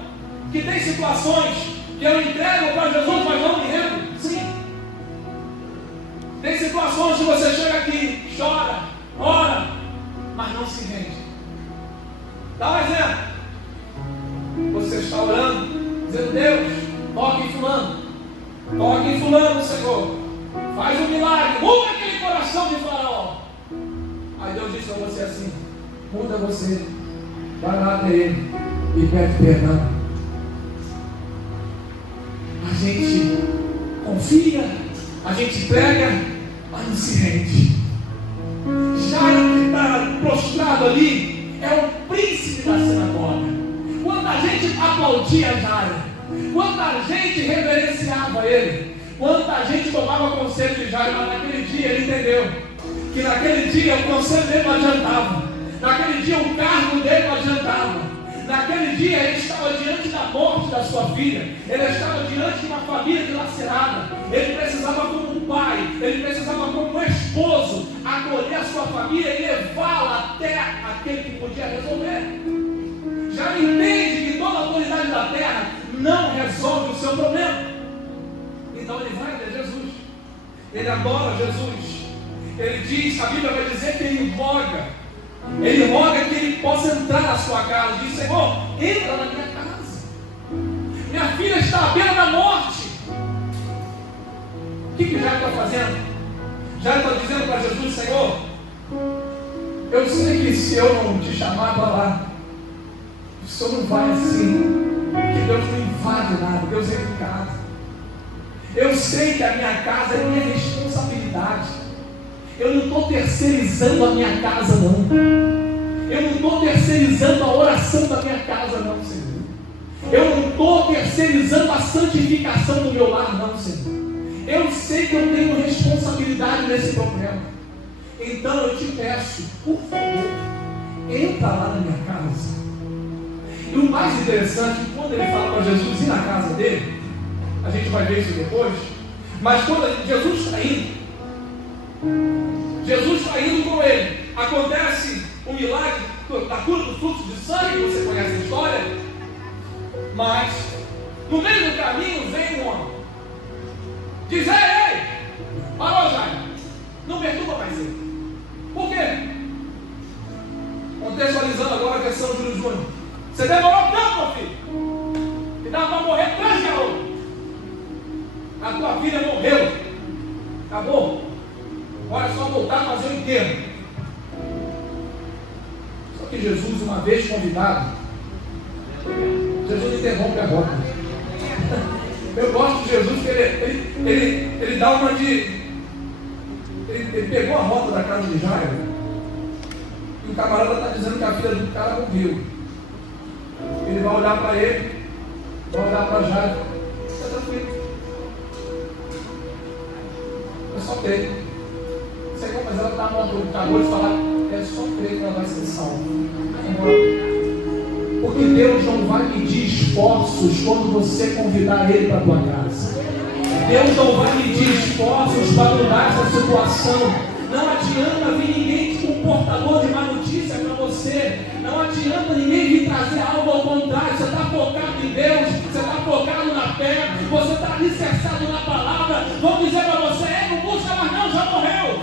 que tem situações que eu entrego para Jesus, mas não me rendo? Sim. Tem situações que você chega aqui, chora, ora, mas não se rende. Dá um exemplo. Você está orando, dizendo: Deus, toque em fulano, Senhor, faz um milagre, muda aquele coração de Faraó. Aí Deus disse a você assim: muda você, vai lá até ele e pede perdão. A gente confia, a gente entrega, mas não se rende. Jairo, que está prostrado ali, é o príncipe da sinagoga. Quanta gente aplaudia Jairo, quanta gente reverenciava ele, quanta gente tomava conselho de Jairo, mas naquele dia ele entendeu que naquele dia o conselho dele não adiantava, naquele dia o cargo dele não adiantava, naquele dia ele estava diante da morte da sua filha, ele estava diante de uma família dilacerada, ele precisava como um pai, ele precisava como um esposo acolher a sua família e levá-la até aquele que podia resolver. Já entende que toda a autoridade da terra não resolve o seu problema. Então ele vai até Jesus, ele adora Jesus, ele diz, a Bíblia vai dizer que ele roga que ele possa entrar na sua casa. Diz: Senhor, entra na minha casa, minha filha está à beira da morte. O que Jairo está fazendo? Jairo está dizendo para Jesus: Senhor, eu sei que se eu não te chamar para lá, o Senhor não vai assim, que Deus não invade nada, Deus entra em casa. Eu sei que a minha casa é minha responsabilidade. Eu não estou terceirizando a minha casa, não. Eu não estou terceirizando a oração da minha casa, não, Senhor. Eu não estou terceirizando a santificação do meu lar, não, Senhor. Eu sei que eu tenho responsabilidade nesse problema. Então eu te peço, por favor, entra lá na minha casa. E o mais interessante, quando ele fala para Jesus ir na casa dele, a gente vai ver isso depois, mas quando Jesus está indo com ele, acontece um milagre da cura do fluxo de sangue, você conhece a história, mas no meio do caminho vem um homem, diz: ei, parou, Jairo, não perturba mais ele. Por quê? Contextualizando agora a versão de Júnior. Você demorou tanto, meu filho, que dava para morrer 3 garotos. A tua filha morreu, acabou. Agora é só voltar a fazer o enterro. Só que Jesus, uma vez convidado, Jesus interrompe a rota. Eu gosto de Jesus porque ele dá uma de. Ele pegou a rota da casa de Jairo e o camarada está dizendo que a filha do cara morreu. Ele vai olhar para ele, vai olhar para Jairo. Está tranquilo. É só crer. Senhor, mas ela está morta. Acabou de falar. É só crer que ela vai ser salva. Porque Porque Deus não vai medir esforços quando você convidar Ele para a tua casa. Deus não vai medir esforços para mudar essa situação. Não adianta vir ninguém com um portador de má notícia para você. Não adianta ninguém vir trazer algo ao contrário. Você está focado em Deus, você está focado na fé, você está alicerçado na palavra. Vão dizer para você, não busca, mas não, já morreu.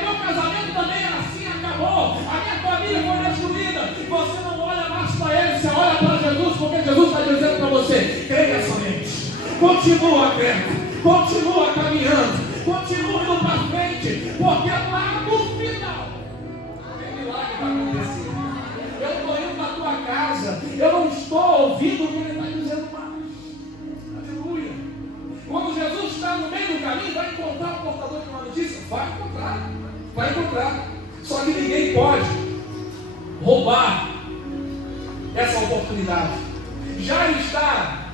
Teu casamento também era assim, acabou. A minha família foi destruída. Você não olha mais para ele, você olha para Jesus, porque Jesus está dizendo para você, creia somente. Continua crendo, continua caminhando. Continue indo para frente, porque lá no final tem milagre para acontecer. Eu estou indo na tua casa, eu não estou ouvindo o que ele está dizendo mais. Aleluia. Quando Jesus está no meio do caminho, vai encontrar o portador de uma notícia? Vai encontrar. Só que ninguém pode roubar essa oportunidade. Já está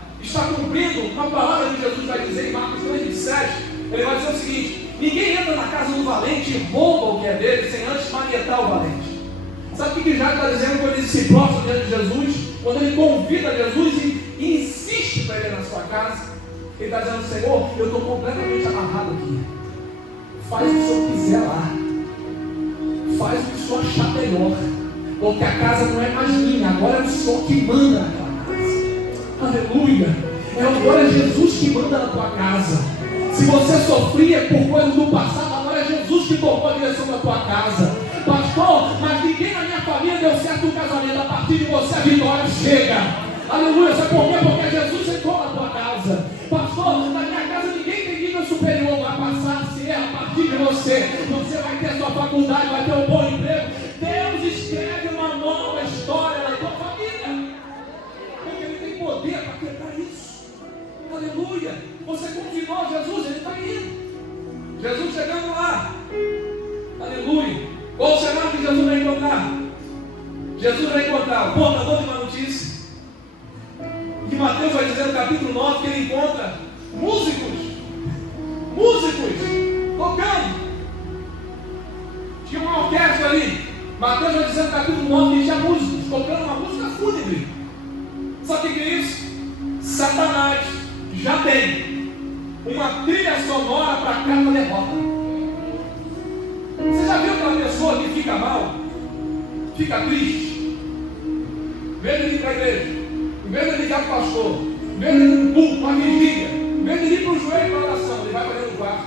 cumprindo uma palavra que Jesus vai dizer em Marcos 3:27. Ele vai dizer o seguinte: ninguém entra na casa do valente e rouba o que é dele sem antes manietar o valente. Sabe o que já está dizendo quando ele se prostra diante de Jesus? Quando ele convida Jesus e insiste para ele ir na sua casa, ele está dizendo: Senhor, eu estou completamente amarrado aqui. Faz o que o Senhor quiser lá. Faz o que o Senhor achar melhor. Porque a casa não é mais minha, agora é o Senhor que manda naquela casa. Aleluia. Agora é Jesus que manda na tua casa. Se você sofria por coisas do passado, agora é Jesus que tomou a direção da tua casa. Pastor, mas ninguém na minha família deu certo no casamento. A partir de você a vitória chega. Aleluia. Sabe por quê? Porque Jesus entrou na tua casa. Pastor, na minha casa ninguém tem nível superior. Vai passar a ser a partir de você. Você vai ter a sua faculdade, vai ter um bom emprego. Deus escreve uma nova história na tua família. Porque Ele tem poder para quebrar isso. Aleluia. Você convidou Jesus, Ele está indo. Jesus chegando lá. Aleluia. Qual será que Jesus vai encontrar? Jesus vai encontrar o portador de uma notícia. Que Mateus vai dizer no capítulo 9 que ele encontra músicos tocando. Tinha uma orquestra ali. Mateus vai dizer no capítulo 9 que tinha músicos tocando uma música fúnebre. Sabe o que é isso? Satanás já tem uma trilha sonora para cada derrota. Você já viu aquela pessoa que fica mal, fica triste, em vez de ir para a igreja, em vez de ligar para o pastor, em vez de ir para um culto, uma vigília, em vez de ir para o joelho para oração, ele vai para dentro do quarto,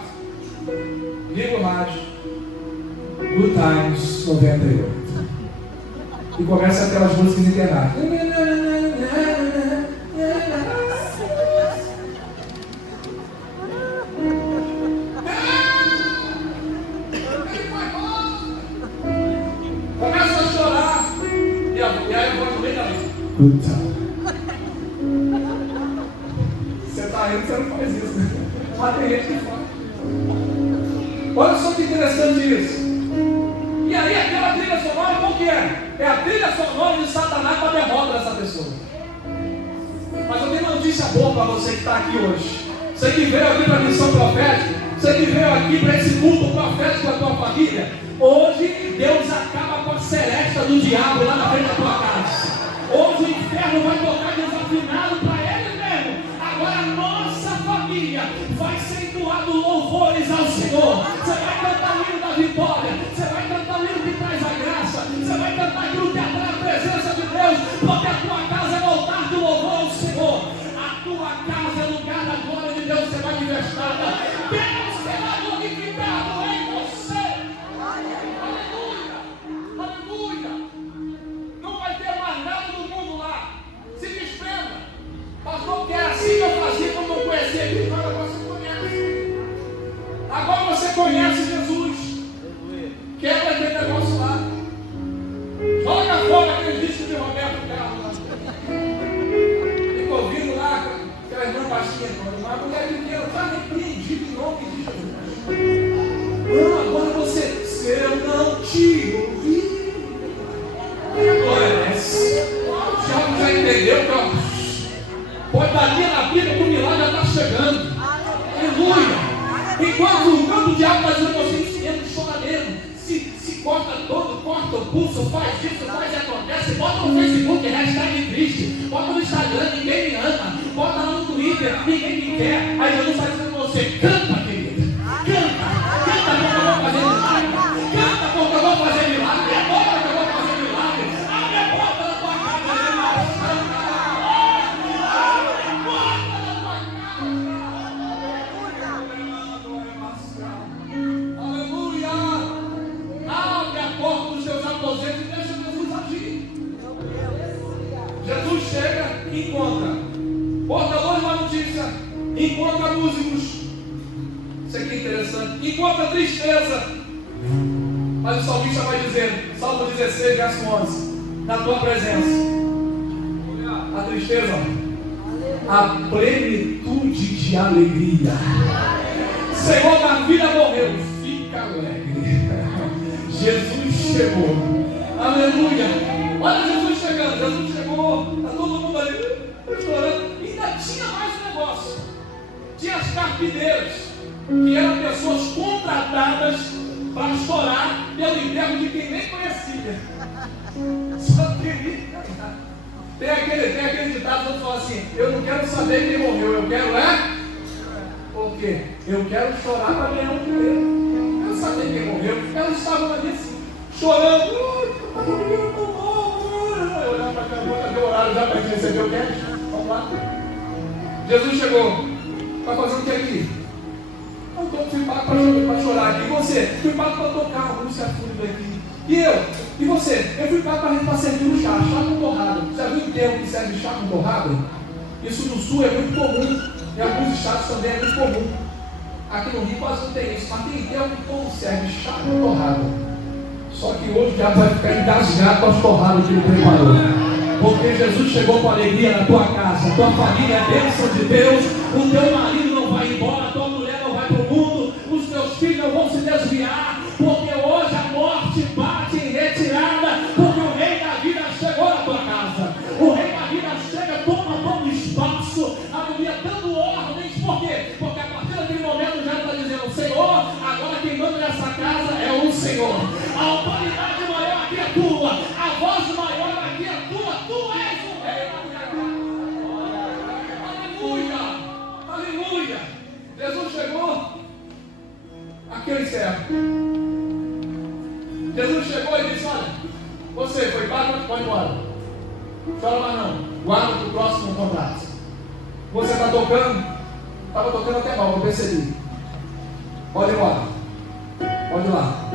liga o rádio, Good Times 98, e começa aquelas músicas internadas. Você está rindo, você não faz isso, né? Mas tem gente que faz. Olha só que interessante isso. E aí aquela trilha sonora, qual que é? É a trilha sonora de Satanás para a derrota dessa pessoa. Mas eu tenho uma notícia boa para você que está aqui hoje. Você que veio aqui para a missão profética, você que veio aqui para esse culto profético da tua família, hoje Deus acaba com a seresta do diabo lá na frente da tua casa. Hoje o inferno vai tocar desafinado para ele mesmo. Agora a nossa família vai ser entoado louvores ao Senhor. Você vai cantar o hino da vitória. Você vai cantar o hino que traz a graça. Você vai cantar aquilo que atrai a presença de Deus. Porque a tua casa é o altar do louvor ao Senhor. A tua casa é lugar da glória de Deus ser manifestada. Deus será glorificado em você. Aleluia. Aleluia. Não vai ter mais nada do mundo lá. Se desprenda. Pastor, que era assim que eu fazia quando eu conhecia Cristo. Agora você conhece. Agora você conhece Jesus. Quebra aquele negócio lá. Joga fora aquele disco de Roberto Carlos lá. Fica ouvindo lá aquela irmã baixinha. Uma mulher pequena está repreendido em nome de Jesus. Não, agora você. Se eu não te ouvir. Glória a Deus. O diabo já entendeu que pode bater na Bíblia que o milagre já está chegando. Aleluia. Enquanto o diabo está dizendo você, entra, chora mesmo, se corta todo, corta o pulso, faz isso, faz e acontece, bota no Facebook, hashtag triste, bota no Instagram, ninguém me ama, bota lá no Twitter, ninguém me quer. Aí Jesus está dizendo pra você, canta, querida, canta porque eu vou fazer milagre, canta porque eu vou fazer milagre, é agora que eu vou fazer milagre, abre a porta da tua casa, abre a porta da tua aleluia, abre a porta dos seus aposentos e deixa Jesus agir. Jesus chega e encontra portadores da notícia, encontra músicos, isso aqui é interessante, encontra tristeza, mas o salmista vai dizer, Salmo 16, verso 11, na tua presença, a tristeza, a plenitude de alegria. Senhor, da vida morreu, fica alegre. Jesus chegou, aleluia. Olha Jesus chegando, Jesus chegou, está todo mundo ali chorando. Ainda tinha mais um negócio, tinha as carpideiras, que eram pessoas contratadas para chorar pelo enterro de quem nem conhecia. Só queria. Tem aquele ditado que fala assim, eu não quero saber quem morreu, eu quero por quê? Eu quero chorar para ganhar um dinheiro. Eu quero saber quem morreu. Elas estavam ali assim, chorando. Eu olhava para cá, vou ver o horário já para receber o quê? Vamos lá. Jesus chegou. Vai fazer o que aqui? Eu fui pago para chorar aqui. E você? Fui pago para tocar uma música fúnebre aqui. E eu? E você? Eu fui pago para servir um chá com torrada. Já viu o termo que serve chá com torrada? Isso no sul é muito comum. Em alguns estados também é muito comum. Aqui no Rio quase não tem isso. Mas tem termo que todo serve chá com torrada. Só que hoje já vai ficar engasgado com as torradas que ele preparou. Porque Jesus chegou com alegria na tua casa. A tua família é bênção de Deus. O teu marido não vai embora. A tua mulher não vai para o mundo. Os teus filhos não vão se desviar. Porque hoje a morte bate em retirada. Porque o rei da vida chegou na tua casa. O rei da vida chega, toma todo o espaço. Aleluia, dando ordens. Por quê? Porque a partir daquele momento já está dizendo, Senhor, agora quem manda nessa casa é o Senhor. A autoridade maior aqui é tua. A voz maior aqui é tua. Tu és o rei da minha casa. Aleluia. Aleluia. Jesus chegou. Aquele servo. Jesus chegou e disse, olha, você foi pago, pode ir embora. Chora mais não. Guarda para o próximo contrato. Você está tocando? Estava tocando até mal, eu percebi. Pode ir embora. Pode ir lá.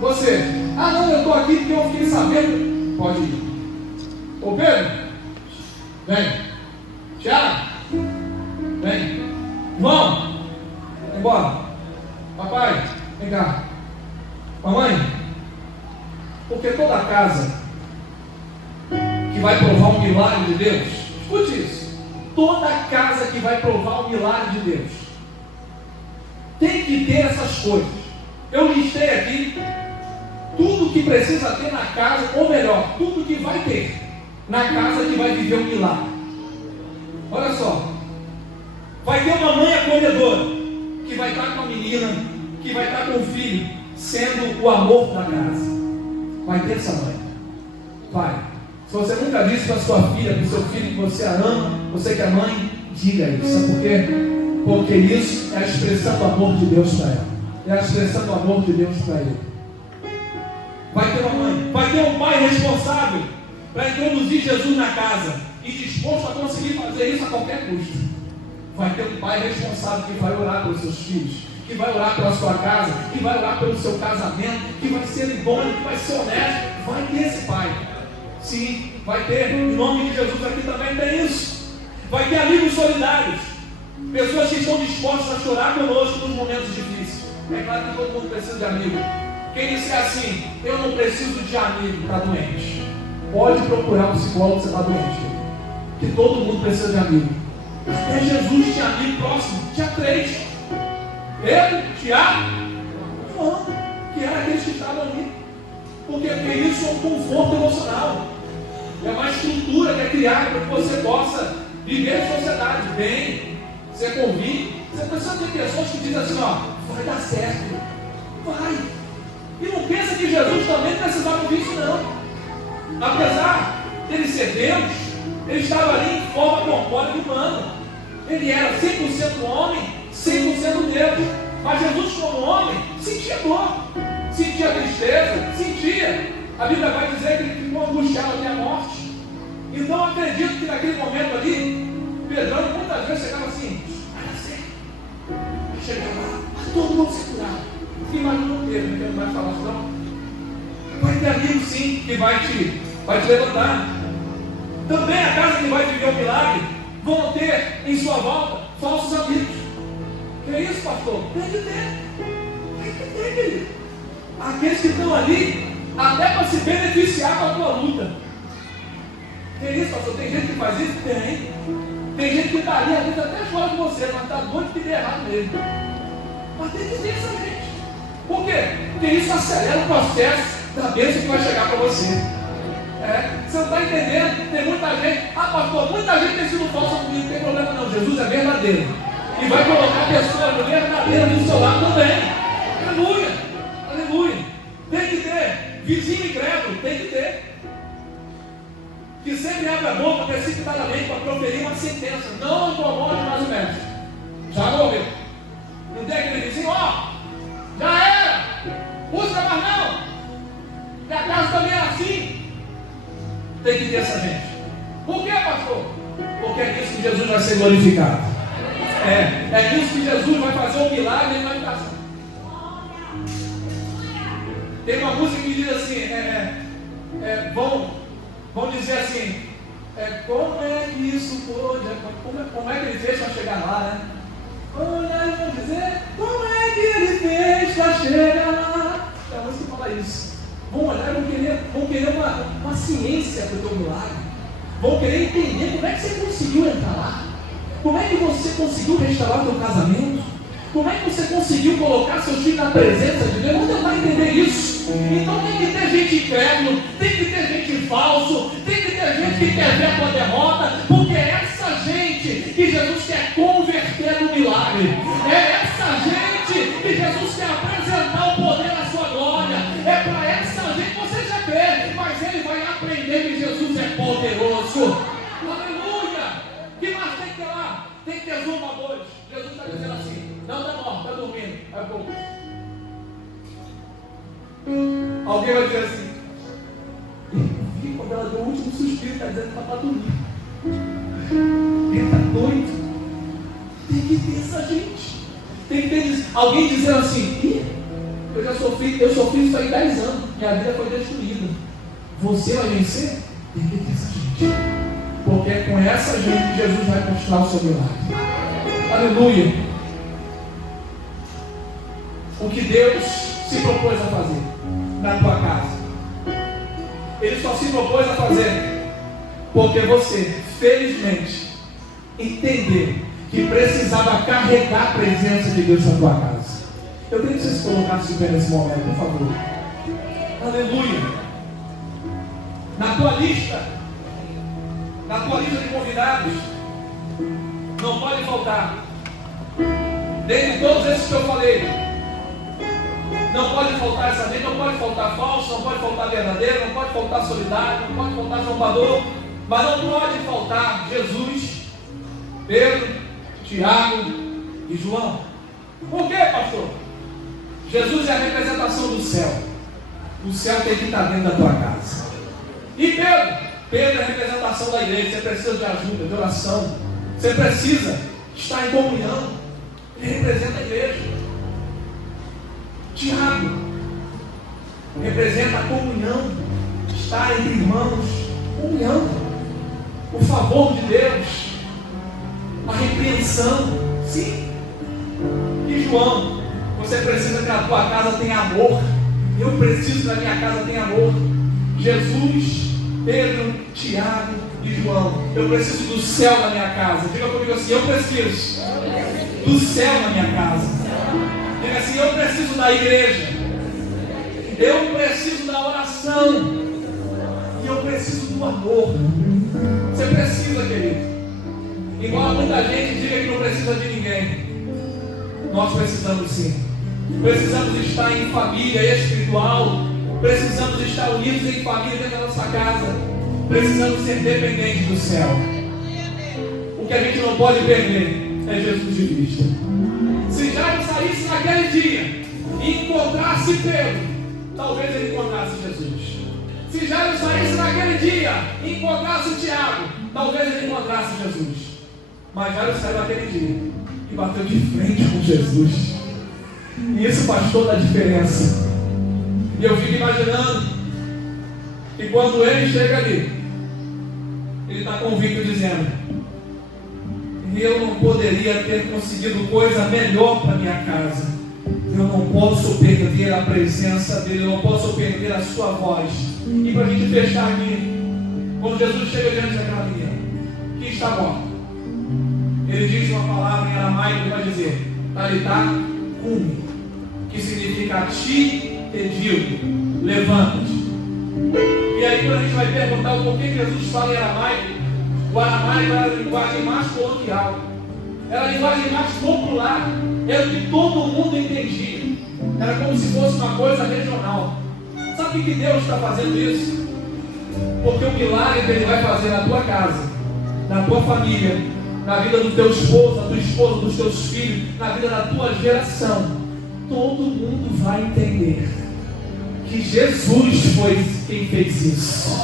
Você, não, eu estou aqui porque eu fiquei sabendo. Pode ir. Ô Pedro, vem. Tiago, vem. João, vem embora. Papai, vem cá. Mamãe, porque toda casa que vai provar um milagre de Deus, escute isso, toda casa que vai provar um milagre de Deus tem que ter essas coisas. Eu listei aqui tudo que precisa ter na casa, ou melhor, tudo que vai ter na casa que vai viver um milagre. Olha só, vai ter uma mãe acolhedora que vai estar com a menina, que vai estar com o filho, sendo o amor da casa. Vai ter essa mãe. Vai. Se você nunca disse para sua filha, para o seu filho que você a ama, você que é mãe, diga isso. Sabe por quê? Porque isso é a expressão do amor de Deus para ela. É a expressão do amor de Deus para ele. Vai ter uma mãe, vai ter um pai responsável para introduzir Jesus na casa e disposto a conseguir fazer isso a qualquer custo. Vai ter um pai responsável que vai orar pelos seus filhos, que vai orar pela sua casa, que vai orar pelo seu casamento, que vai ser idôneo, que vai ser honesto. Vai ter esse pai. Sim, vai ter. Em nome de Jesus aqui também tem isso. Vai ter amigos solidários, pessoas que estão dispostas a chorar conosco nos momentos difíceis. É claro que todo mundo precisa de amigo. Quem disser assim, eu não preciso de amigo, está doente. Pode procurar um psicólogo se está doente. Que todo mundo precisa de amigo. Até Jesus tinha amigo próximo, tinha 3. Pedro, Tiago, João, que eram aqueles que estavam ali. Porque isso é um conforto emocional. É uma estrutura que é criada para que você possa viver em sociedade bem, ser convicto. Você precisa ter pessoas que dizem assim, ó, vai dar certo. Vai. E não pensa que Jesus também precisava disso, não. Apesar dele ser Deus, ele estava ali em forma corpórea humana. Ele era 100% homem, 100% Deus. Mas Jesus, como homem, sentia dor, sentia tristeza, sentia. A Bíblia vai dizer que ele ficou angustiado até a morte. Então acredito que naquele momento ali, Pedro muitas vezes chegava assim, vai nascer. Vai chegar lá, vai todo mundo se curar. Imagina o Pedro, que não vai falar isso não. Vai ter amigo sim, que vai te levantar. Também a casa que vai viver o milagre, vão ter em sua volta falsos amigos. Que é isso, pastor? Tem que ter, querido. Aqueles que estão ali, até para se beneficiar com a tua luta. Que é isso, pastor? Tem gente que faz isso? Tem gente que está ali, às vezes até fora de você, mas está doido que dê errado mesmo. Mas tem que ter essa gente. Por quê? Porque isso acelera o processo da bênção que vai chegar para você. Você não está entendendo? Tem muita gente, pastor, muita gente tem sido falsa comigo, não tem problema não. Jesus é verdadeiro. E vai colocar pessoas verdadeiras do seu lado também. Aleluia, aleluia. Tem que ter. Vizinho incrédulo, tem que ter. Que sempre abre a boca precipitadamente para proferir uma sentença. Não incomode mais o mestre. Já morreu. Não tem aquele vizinho, já era. Busca mais não. Minha casa também é assim. Tem que ter essa gente. Por que, pastor? Porque é nisso que Jesus vai ser glorificado. É nisso que Jesus vai fazer um milagre na habitação. Tem uma música que diz assim, vão dizer assim, como é que isso pode, como é que ele fez para chegar lá, né? Vão dizer, como é que ele fez para chegar lá? É a música que fala isso. Vão olhar e vão querer uma ciência para o teu milagre. Vão querer entender como é que você conseguiu entrar lá. Como é que você conseguiu restaurar o teu casamento? Como é que você conseguiu colocar seus filhos na presença de Deus? Vamos tentar entender isso. Então tem que ter gente incrédulo, tem que ter gente falso, tem que ter gente que quer ver a tua derrota, porque é essa gente que Jesus quer converter no milagre. É essa gente que Jesus quer apresentar o poder da sua glória. É para essa gente que você já crê, mas ele vai aprender que Jesus é poderoso. Aleluia! Que mais tem que ter lá? Tem que ter zumba dois. Jesus está dizendo assim, não está morto, está dormindo. Aí pouco. Alguém vai dizer assim, vi quando ela deu o último suspiro, está dizendo que está para dormir. Ele está doido. Tem que ter essa gente. Tem que ter alguém dizendo assim, eu sofri isso aí 10 anos, minha vida foi destruída. Você vai vencer? Tem que ter essa gente. Porque é com essa gente que Jesus vai mostrar o seu milagre. Aleluia. O que Deus se propôs a fazer na tua casa, Ele só se propôs a fazer porque você, felizmente, entendeu que precisava carregar a presença de Deus na tua casa. Eu queria que você se colocasse de pé nesse momento, por favor. Aleluia. Na tua lista de convidados, não pode faltar, dentre todos esses que eu falei, não pode faltar essa gente, não pode faltar falso, não pode faltar verdadeiro, não pode faltar solidário, não pode faltar zombador, mas não pode faltar Jesus, Pedro, Tiago e João. Por quê, pastor? Jesus é a representação do céu. O céu tem que estar dentro da tua casa. E Pedro é a representação da igreja. Você precisa de ajuda, de oração. Você precisa estar em comunhão. Ele representa a igreja. Tiago representa a comunhão. Estar entre irmãos. Comunhão. O favor de Deus. A repreensão. Sim. E João, você precisa que a tua casa tenha amor. Eu preciso que a minha casa tenha amor. Jesus, Pedro, Tiago e João. Eu preciso do céu na minha casa. Diga comigo assim, eu preciso do céu na minha casa. Diga assim, eu preciso da igreja. Eu preciso da oração. E eu preciso do amor. Você precisa, querido. Embora muita gente diga que não precisa de ninguém, nós precisamos sim. Precisamos estar em família espiritual. espiritual. Precisamos estar unidos em família dentro da nossa casa. Precisamos ser dependentes do céu. O que a gente não pode perder é Jesus de vista. Se Jairo saísse naquele dia e encontrasse Pedro, talvez ele encontrasse Jesus. Se Jairo saísse naquele dia e encontrasse Tiago, talvez ele encontrasse Jesus. Mas Jairo saiu naquele dia e bateu de frente com Jesus. E isso faz toda a diferença. E eu fico imaginando que quando ele chega ali, ele está convicto dizendo: eu não poderia ter conseguido coisa melhor para minha casa. Eu não posso perder a presença dele, eu não posso perder a sua voz. E para a gente fechar aqui, quando Jesus chega diante daquela menina que está morta, ele diz uma palavra em aramaico que vai dizer Talitá cumi, que significa ti te digo, levanta-te. E aí quando a gente vai perguntar o porquê Jesus fala em aramaico, o aramaico era a linguagem mais coloquial, era a linguagem mais popular, era o que todo mundo entendia, era como se fosse uma coisa regional. Sabe o que Deus está fazendo isso? Porque o milagre que Ele vai fazer na tua casa, na tua família, na vida do teu esposo, da tua esposa, dos teus filhos, na vida da tua geração, todo mundo vai entender que Jesus foi quem fez isso.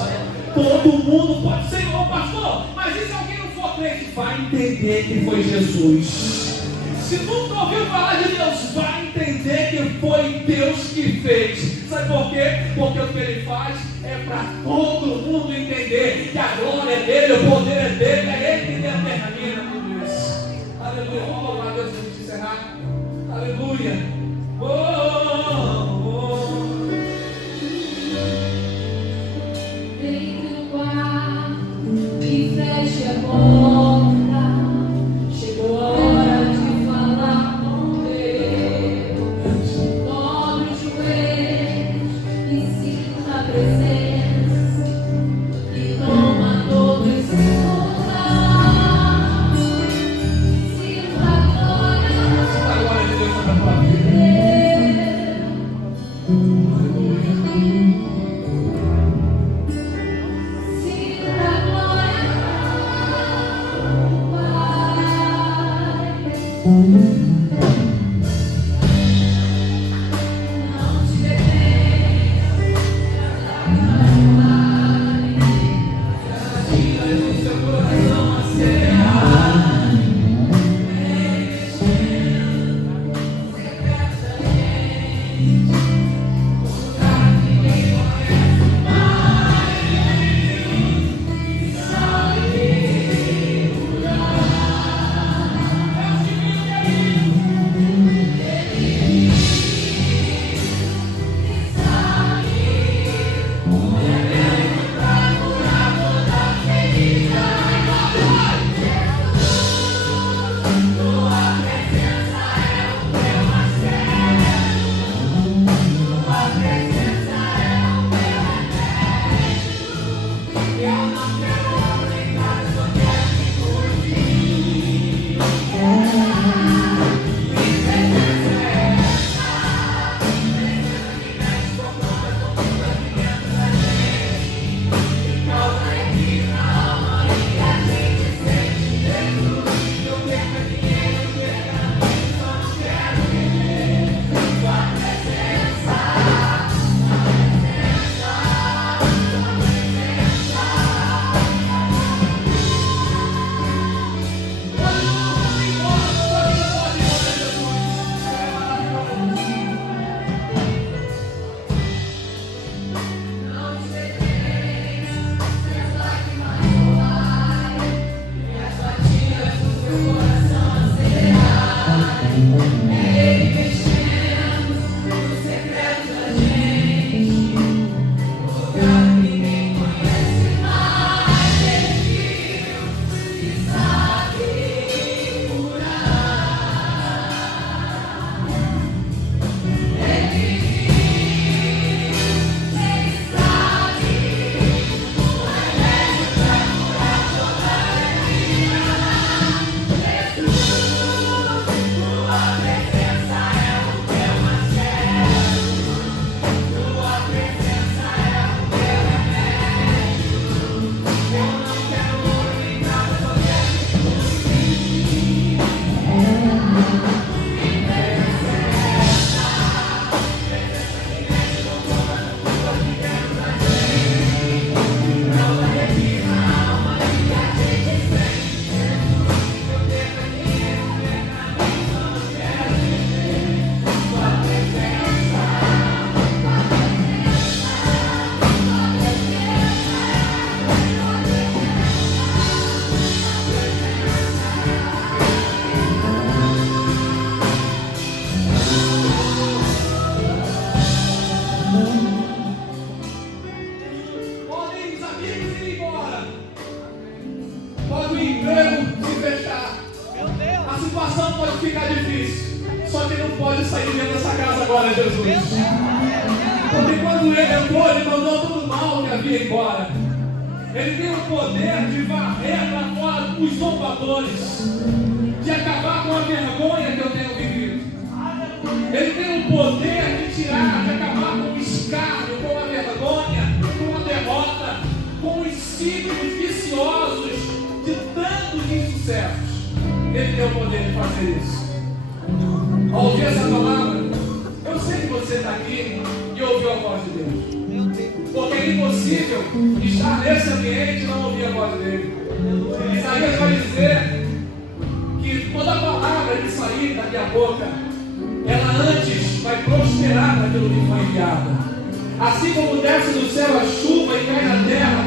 Todo mundo pode ser, ô pastor, mas e se alguém não for crente? Vai entender que foi Jesus. Se nunca ouviu falar de Deus, vai entender que foi Deus que fez. Sabe por quê? Porque o que Ele faz é para todo mundo entender que a glória é dele, o poder é dele, é Ele que determina tudo isso. Aleluia. Vamos louvar a Deus para a gente encerrar. Aleluia. Entre no quarto e feche a porta. Chegou a hora de falar com Deus. Dobre os joelhos e sinta a presença. E toma todo esse lugar. Sinta a glória. A glória de Deus sobre a tua vida. Porque quando ele entrou, ele mandou todo o mal que havia embora. Ele tem o poder de varrer para fora os zombadores, de acabar com a vergonha que eu tenho vivido. Ele tem o poder de tirar, de acabar com o escárnio, com a vergonha, com a derrota, com os ciclos viciosos de tantos insucessos. Ele tem o poder de fazer isso. Ao ouvir essa palavra, eu sei que você está aqui e ouviu a voz de Deus. Porque é impossível estar nesse ambiente e não ouvir a voz dele. Isaías vai dizer que toda palavra que sair da minha boca, ela antes vai prosperar naquilo que foi enviado. Assim como desce do céu a chuva e cai na terra,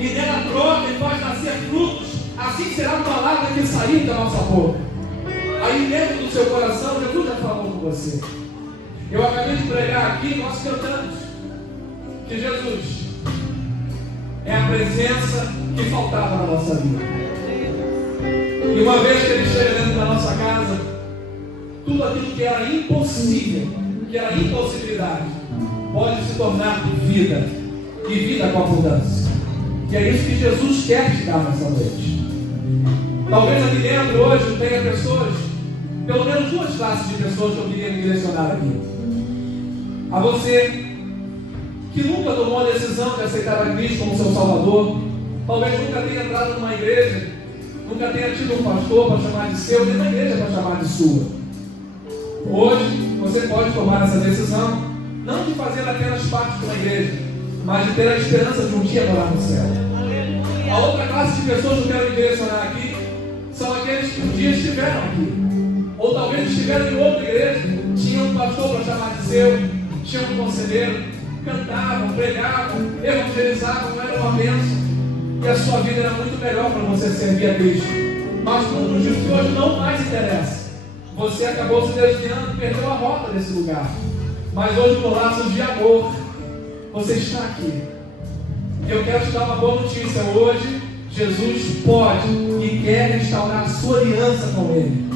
e nela brota e faz nascer frutos, assim será a palavra que sair da nossa boca. Aí dentro do seu coração, Jesus já falou com você. Eu acabei de pregar aqui, nós cantamos que Jesus é a presença que faltava na nossa vida. E uma vez que Ele chega dentro da nossa casa, tudo aquilo que era impossível, que era impossibilidade, pode se tornar vida, e vida com abundância. E é isso que Jesus quer te dar nessa noite. Talvez aqui dentro hoje tenha pessoas, pelo menos duas classes de pessoas que eu queria me direcionar aqui. A você que nunca tomou a decisão de aceitar a Cristo como seu Salvador, talvez nunca tenha entrado numa igreja, nunca tenha tido um pastor para chamar de seu, nem uma igreja para chamar de sua. Hoje você pode tomar essa decisão, não de fazer apenas parte de uma igreja, mas de ter a esperança de um dia morar no céu. A outra classe de pessoas que eu quero me direcionar aqui são aqueles que um dia estiveram aqui, ou talvez estiveram em outra igreja, tinham um pastor para chamar de seu, tinham um conselheiro, cantavam, pregavam, evangelizavam, era uma bênção, e a sua vida era muito melhor para você servir a Cristo. Mas por um motivo que hoje não mais interessa, você acabou se desviando, perdeu a rota desse lugar. Mas hoje, por laços de amor, você está aqui. E eu quero te dar uma boa notícia. Hoje, Jesus pode e quer restaurar a sua aliança com Ele.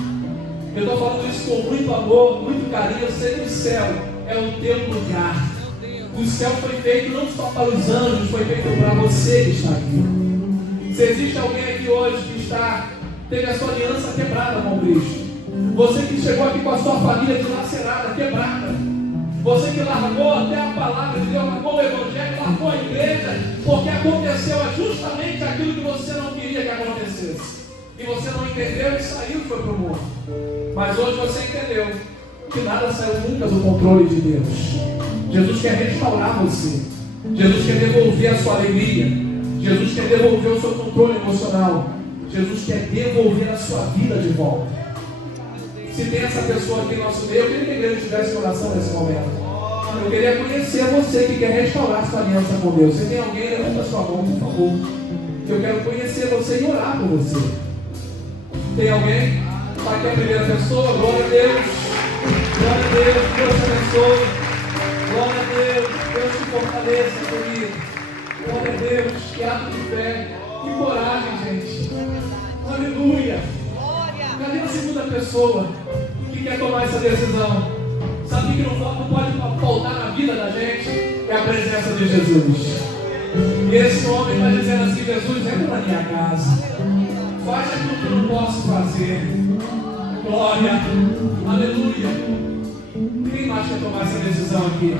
Eu estou falando isso com muito amor, muito carinho. Eu sei que o céu é o teu lugar. O céu foi feito não só para os anjos, foi feito para você que está aqui. Se existe alguém aqui hoje que teve a sua aliança quebrada com Cristo, você que chegou aqui com a sua família dilacerada, quebrada, você que largou até a palavra de Deus, largou o Evangelho, largou a igreja, porque aconteceu justamente aquilo que você não queria que acontecesse, e você não entendeu e saiu e foi para o mundo. Mas hoje você entendeu que nada saiu nunca do controle de Deus. Jesus quer restaurar você. Jesus quer devolver a sua alegria. Jesus quer devolver o seu controle emocional. Jesus quer devolver a sua vida de volta. Se tem essa pessoa aqui no nosso meio, eu queria que a igreja tivesse coração nesse momento. Eu queria conhecer você que quer restaurar sua aliança com Deus. Se tem alguém, levanta a sua mão, por favor. Eu quero conhecer você e orar por você. Tem alguém? Está aqui a primeira pessoa. Glória a Deus. Glória a Deus. Deus te abençoe. Glória a Deus. Deus te fortaleça, querido. Glória a Deus. Que ato de fé. Que coragem, gente. Aleluia. Cadê a segunda pessoa que quer tomar essa decisão? Sabe que não pode faltar na vida da gente? É a presença de Jesus. E esse homem está dizendo assim: Jesus, entra na minha casa, faz aquilo que eu não posso fazer. Glória, aleluia. Quem mais quer tomar essa decisão aqui?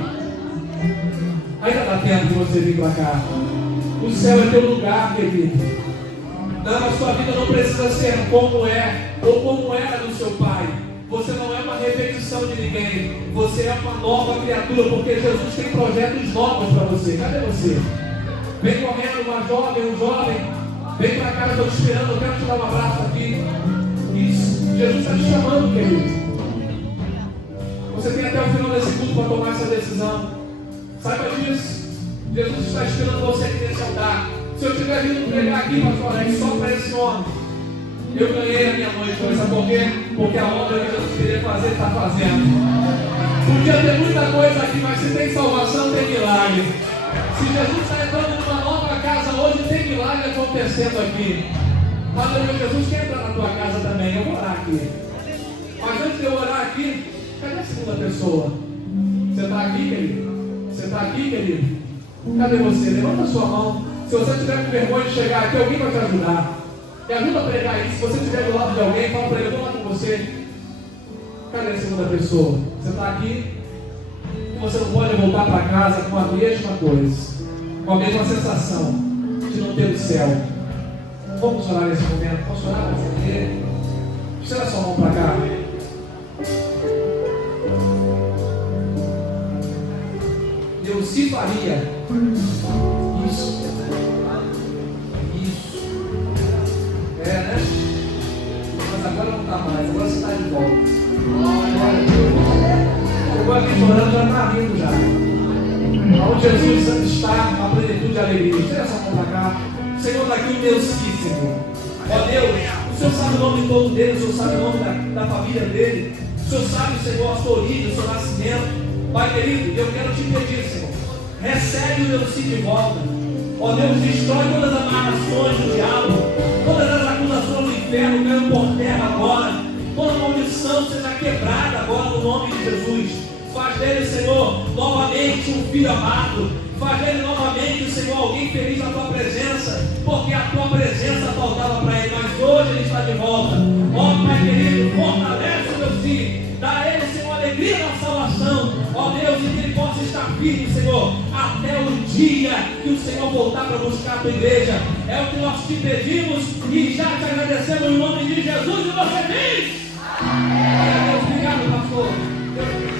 Ainda dá tempo de você vir para cá. O céu é teu lugar, querido. A sua vida não precisa ser como é ou como era do seu pai. Você não é uma repetição de ninguém. Você é uma nova criatura, porque Jesus tem projetos novos para você. Cadê você? Vem correndo, uma jovem, um jovem. Vem para cá, eu estou te esperando. Eu quero te dar um abraço aqui. Isso, Jesus está te chamando, querido. Você tem até o final desse culto para tomar essa decisão. Saiba disso. Jesus está esperando você aqui nesse altar. Se eu tiver vindo pregar aqui, pastor Alex, só para esse homem, eu ganhei a minha noite. Sabe por quê? Porque a obra que Jesus queria fazer, está fazendo. Podia ter muita coisa aqui, mas se tem salvação, tem milagre. Se Jesus está entrando numa nova casa hoje, tem milagre acontecendo aqui. Aleluia, Jesus quer entrar na tua casa também. Eu vou orar aqui. Mas antes de eu orar aqui, cadê a segunda pessoa? Você está aqui, querido? Você está aqui, querido? Cadê você? Levanta a sua mão. Se você tiver com vergonha de chegar aqui, alguém vai te ajudar. Me ajuda a pregar isso. Se você estiver do lado de alguém, fala para ele, eu estou lá com você. Cadê a segunda pessoa? Você está aqui e você não pode voltar para casa com a mesma coisa, com a mesma sensação de não ter o céu. Vamos orar nesse momento. Posso orar para você? Estenda a sua mão para cá. Deus se faria isso. É, né? Mas agora não está mais, agora você está de volta. Chegou aqui chorando, já está rindo já. Onde Jesus está, a plenitude de alegria. Tira essa mão para cá. O Senhor está aqui, o meu sim, Senhor. Ó Deus, o Senhor sabe o nome de todo dele, o Senhor sabe o nome da família dele. O Senhor sabe, Senhor, a sua origem, o seu nascimento. Pai querido, eu quero te pedir, Senhor, recebe o meu sim de volta. Ó Deus, destrói todas as amarrações do diabo, todas as acusações do inferno caiam por terra agora. Toda maldição seja quebrada agora no nome de Jesus. Faz dele, Senhor, novamente um filho amado. Faz dele novamente, Senhor, alguém feliz na tua presença, porque a tua presença faltava para ele, mas hoje ele está de volta. Ó Pai querido, fortalece o meu filho, dá a ele, Senhor, alegria da salvação. Ó Deus, e que ele possa estar firme, Senhor, até o dia que o Senhor voltar para buscar a tua igreja. É o que nós te pedimos e já te agradecemos em nome de Jesus. E você diz: amém. Deus, obrigado, pastor. Deus,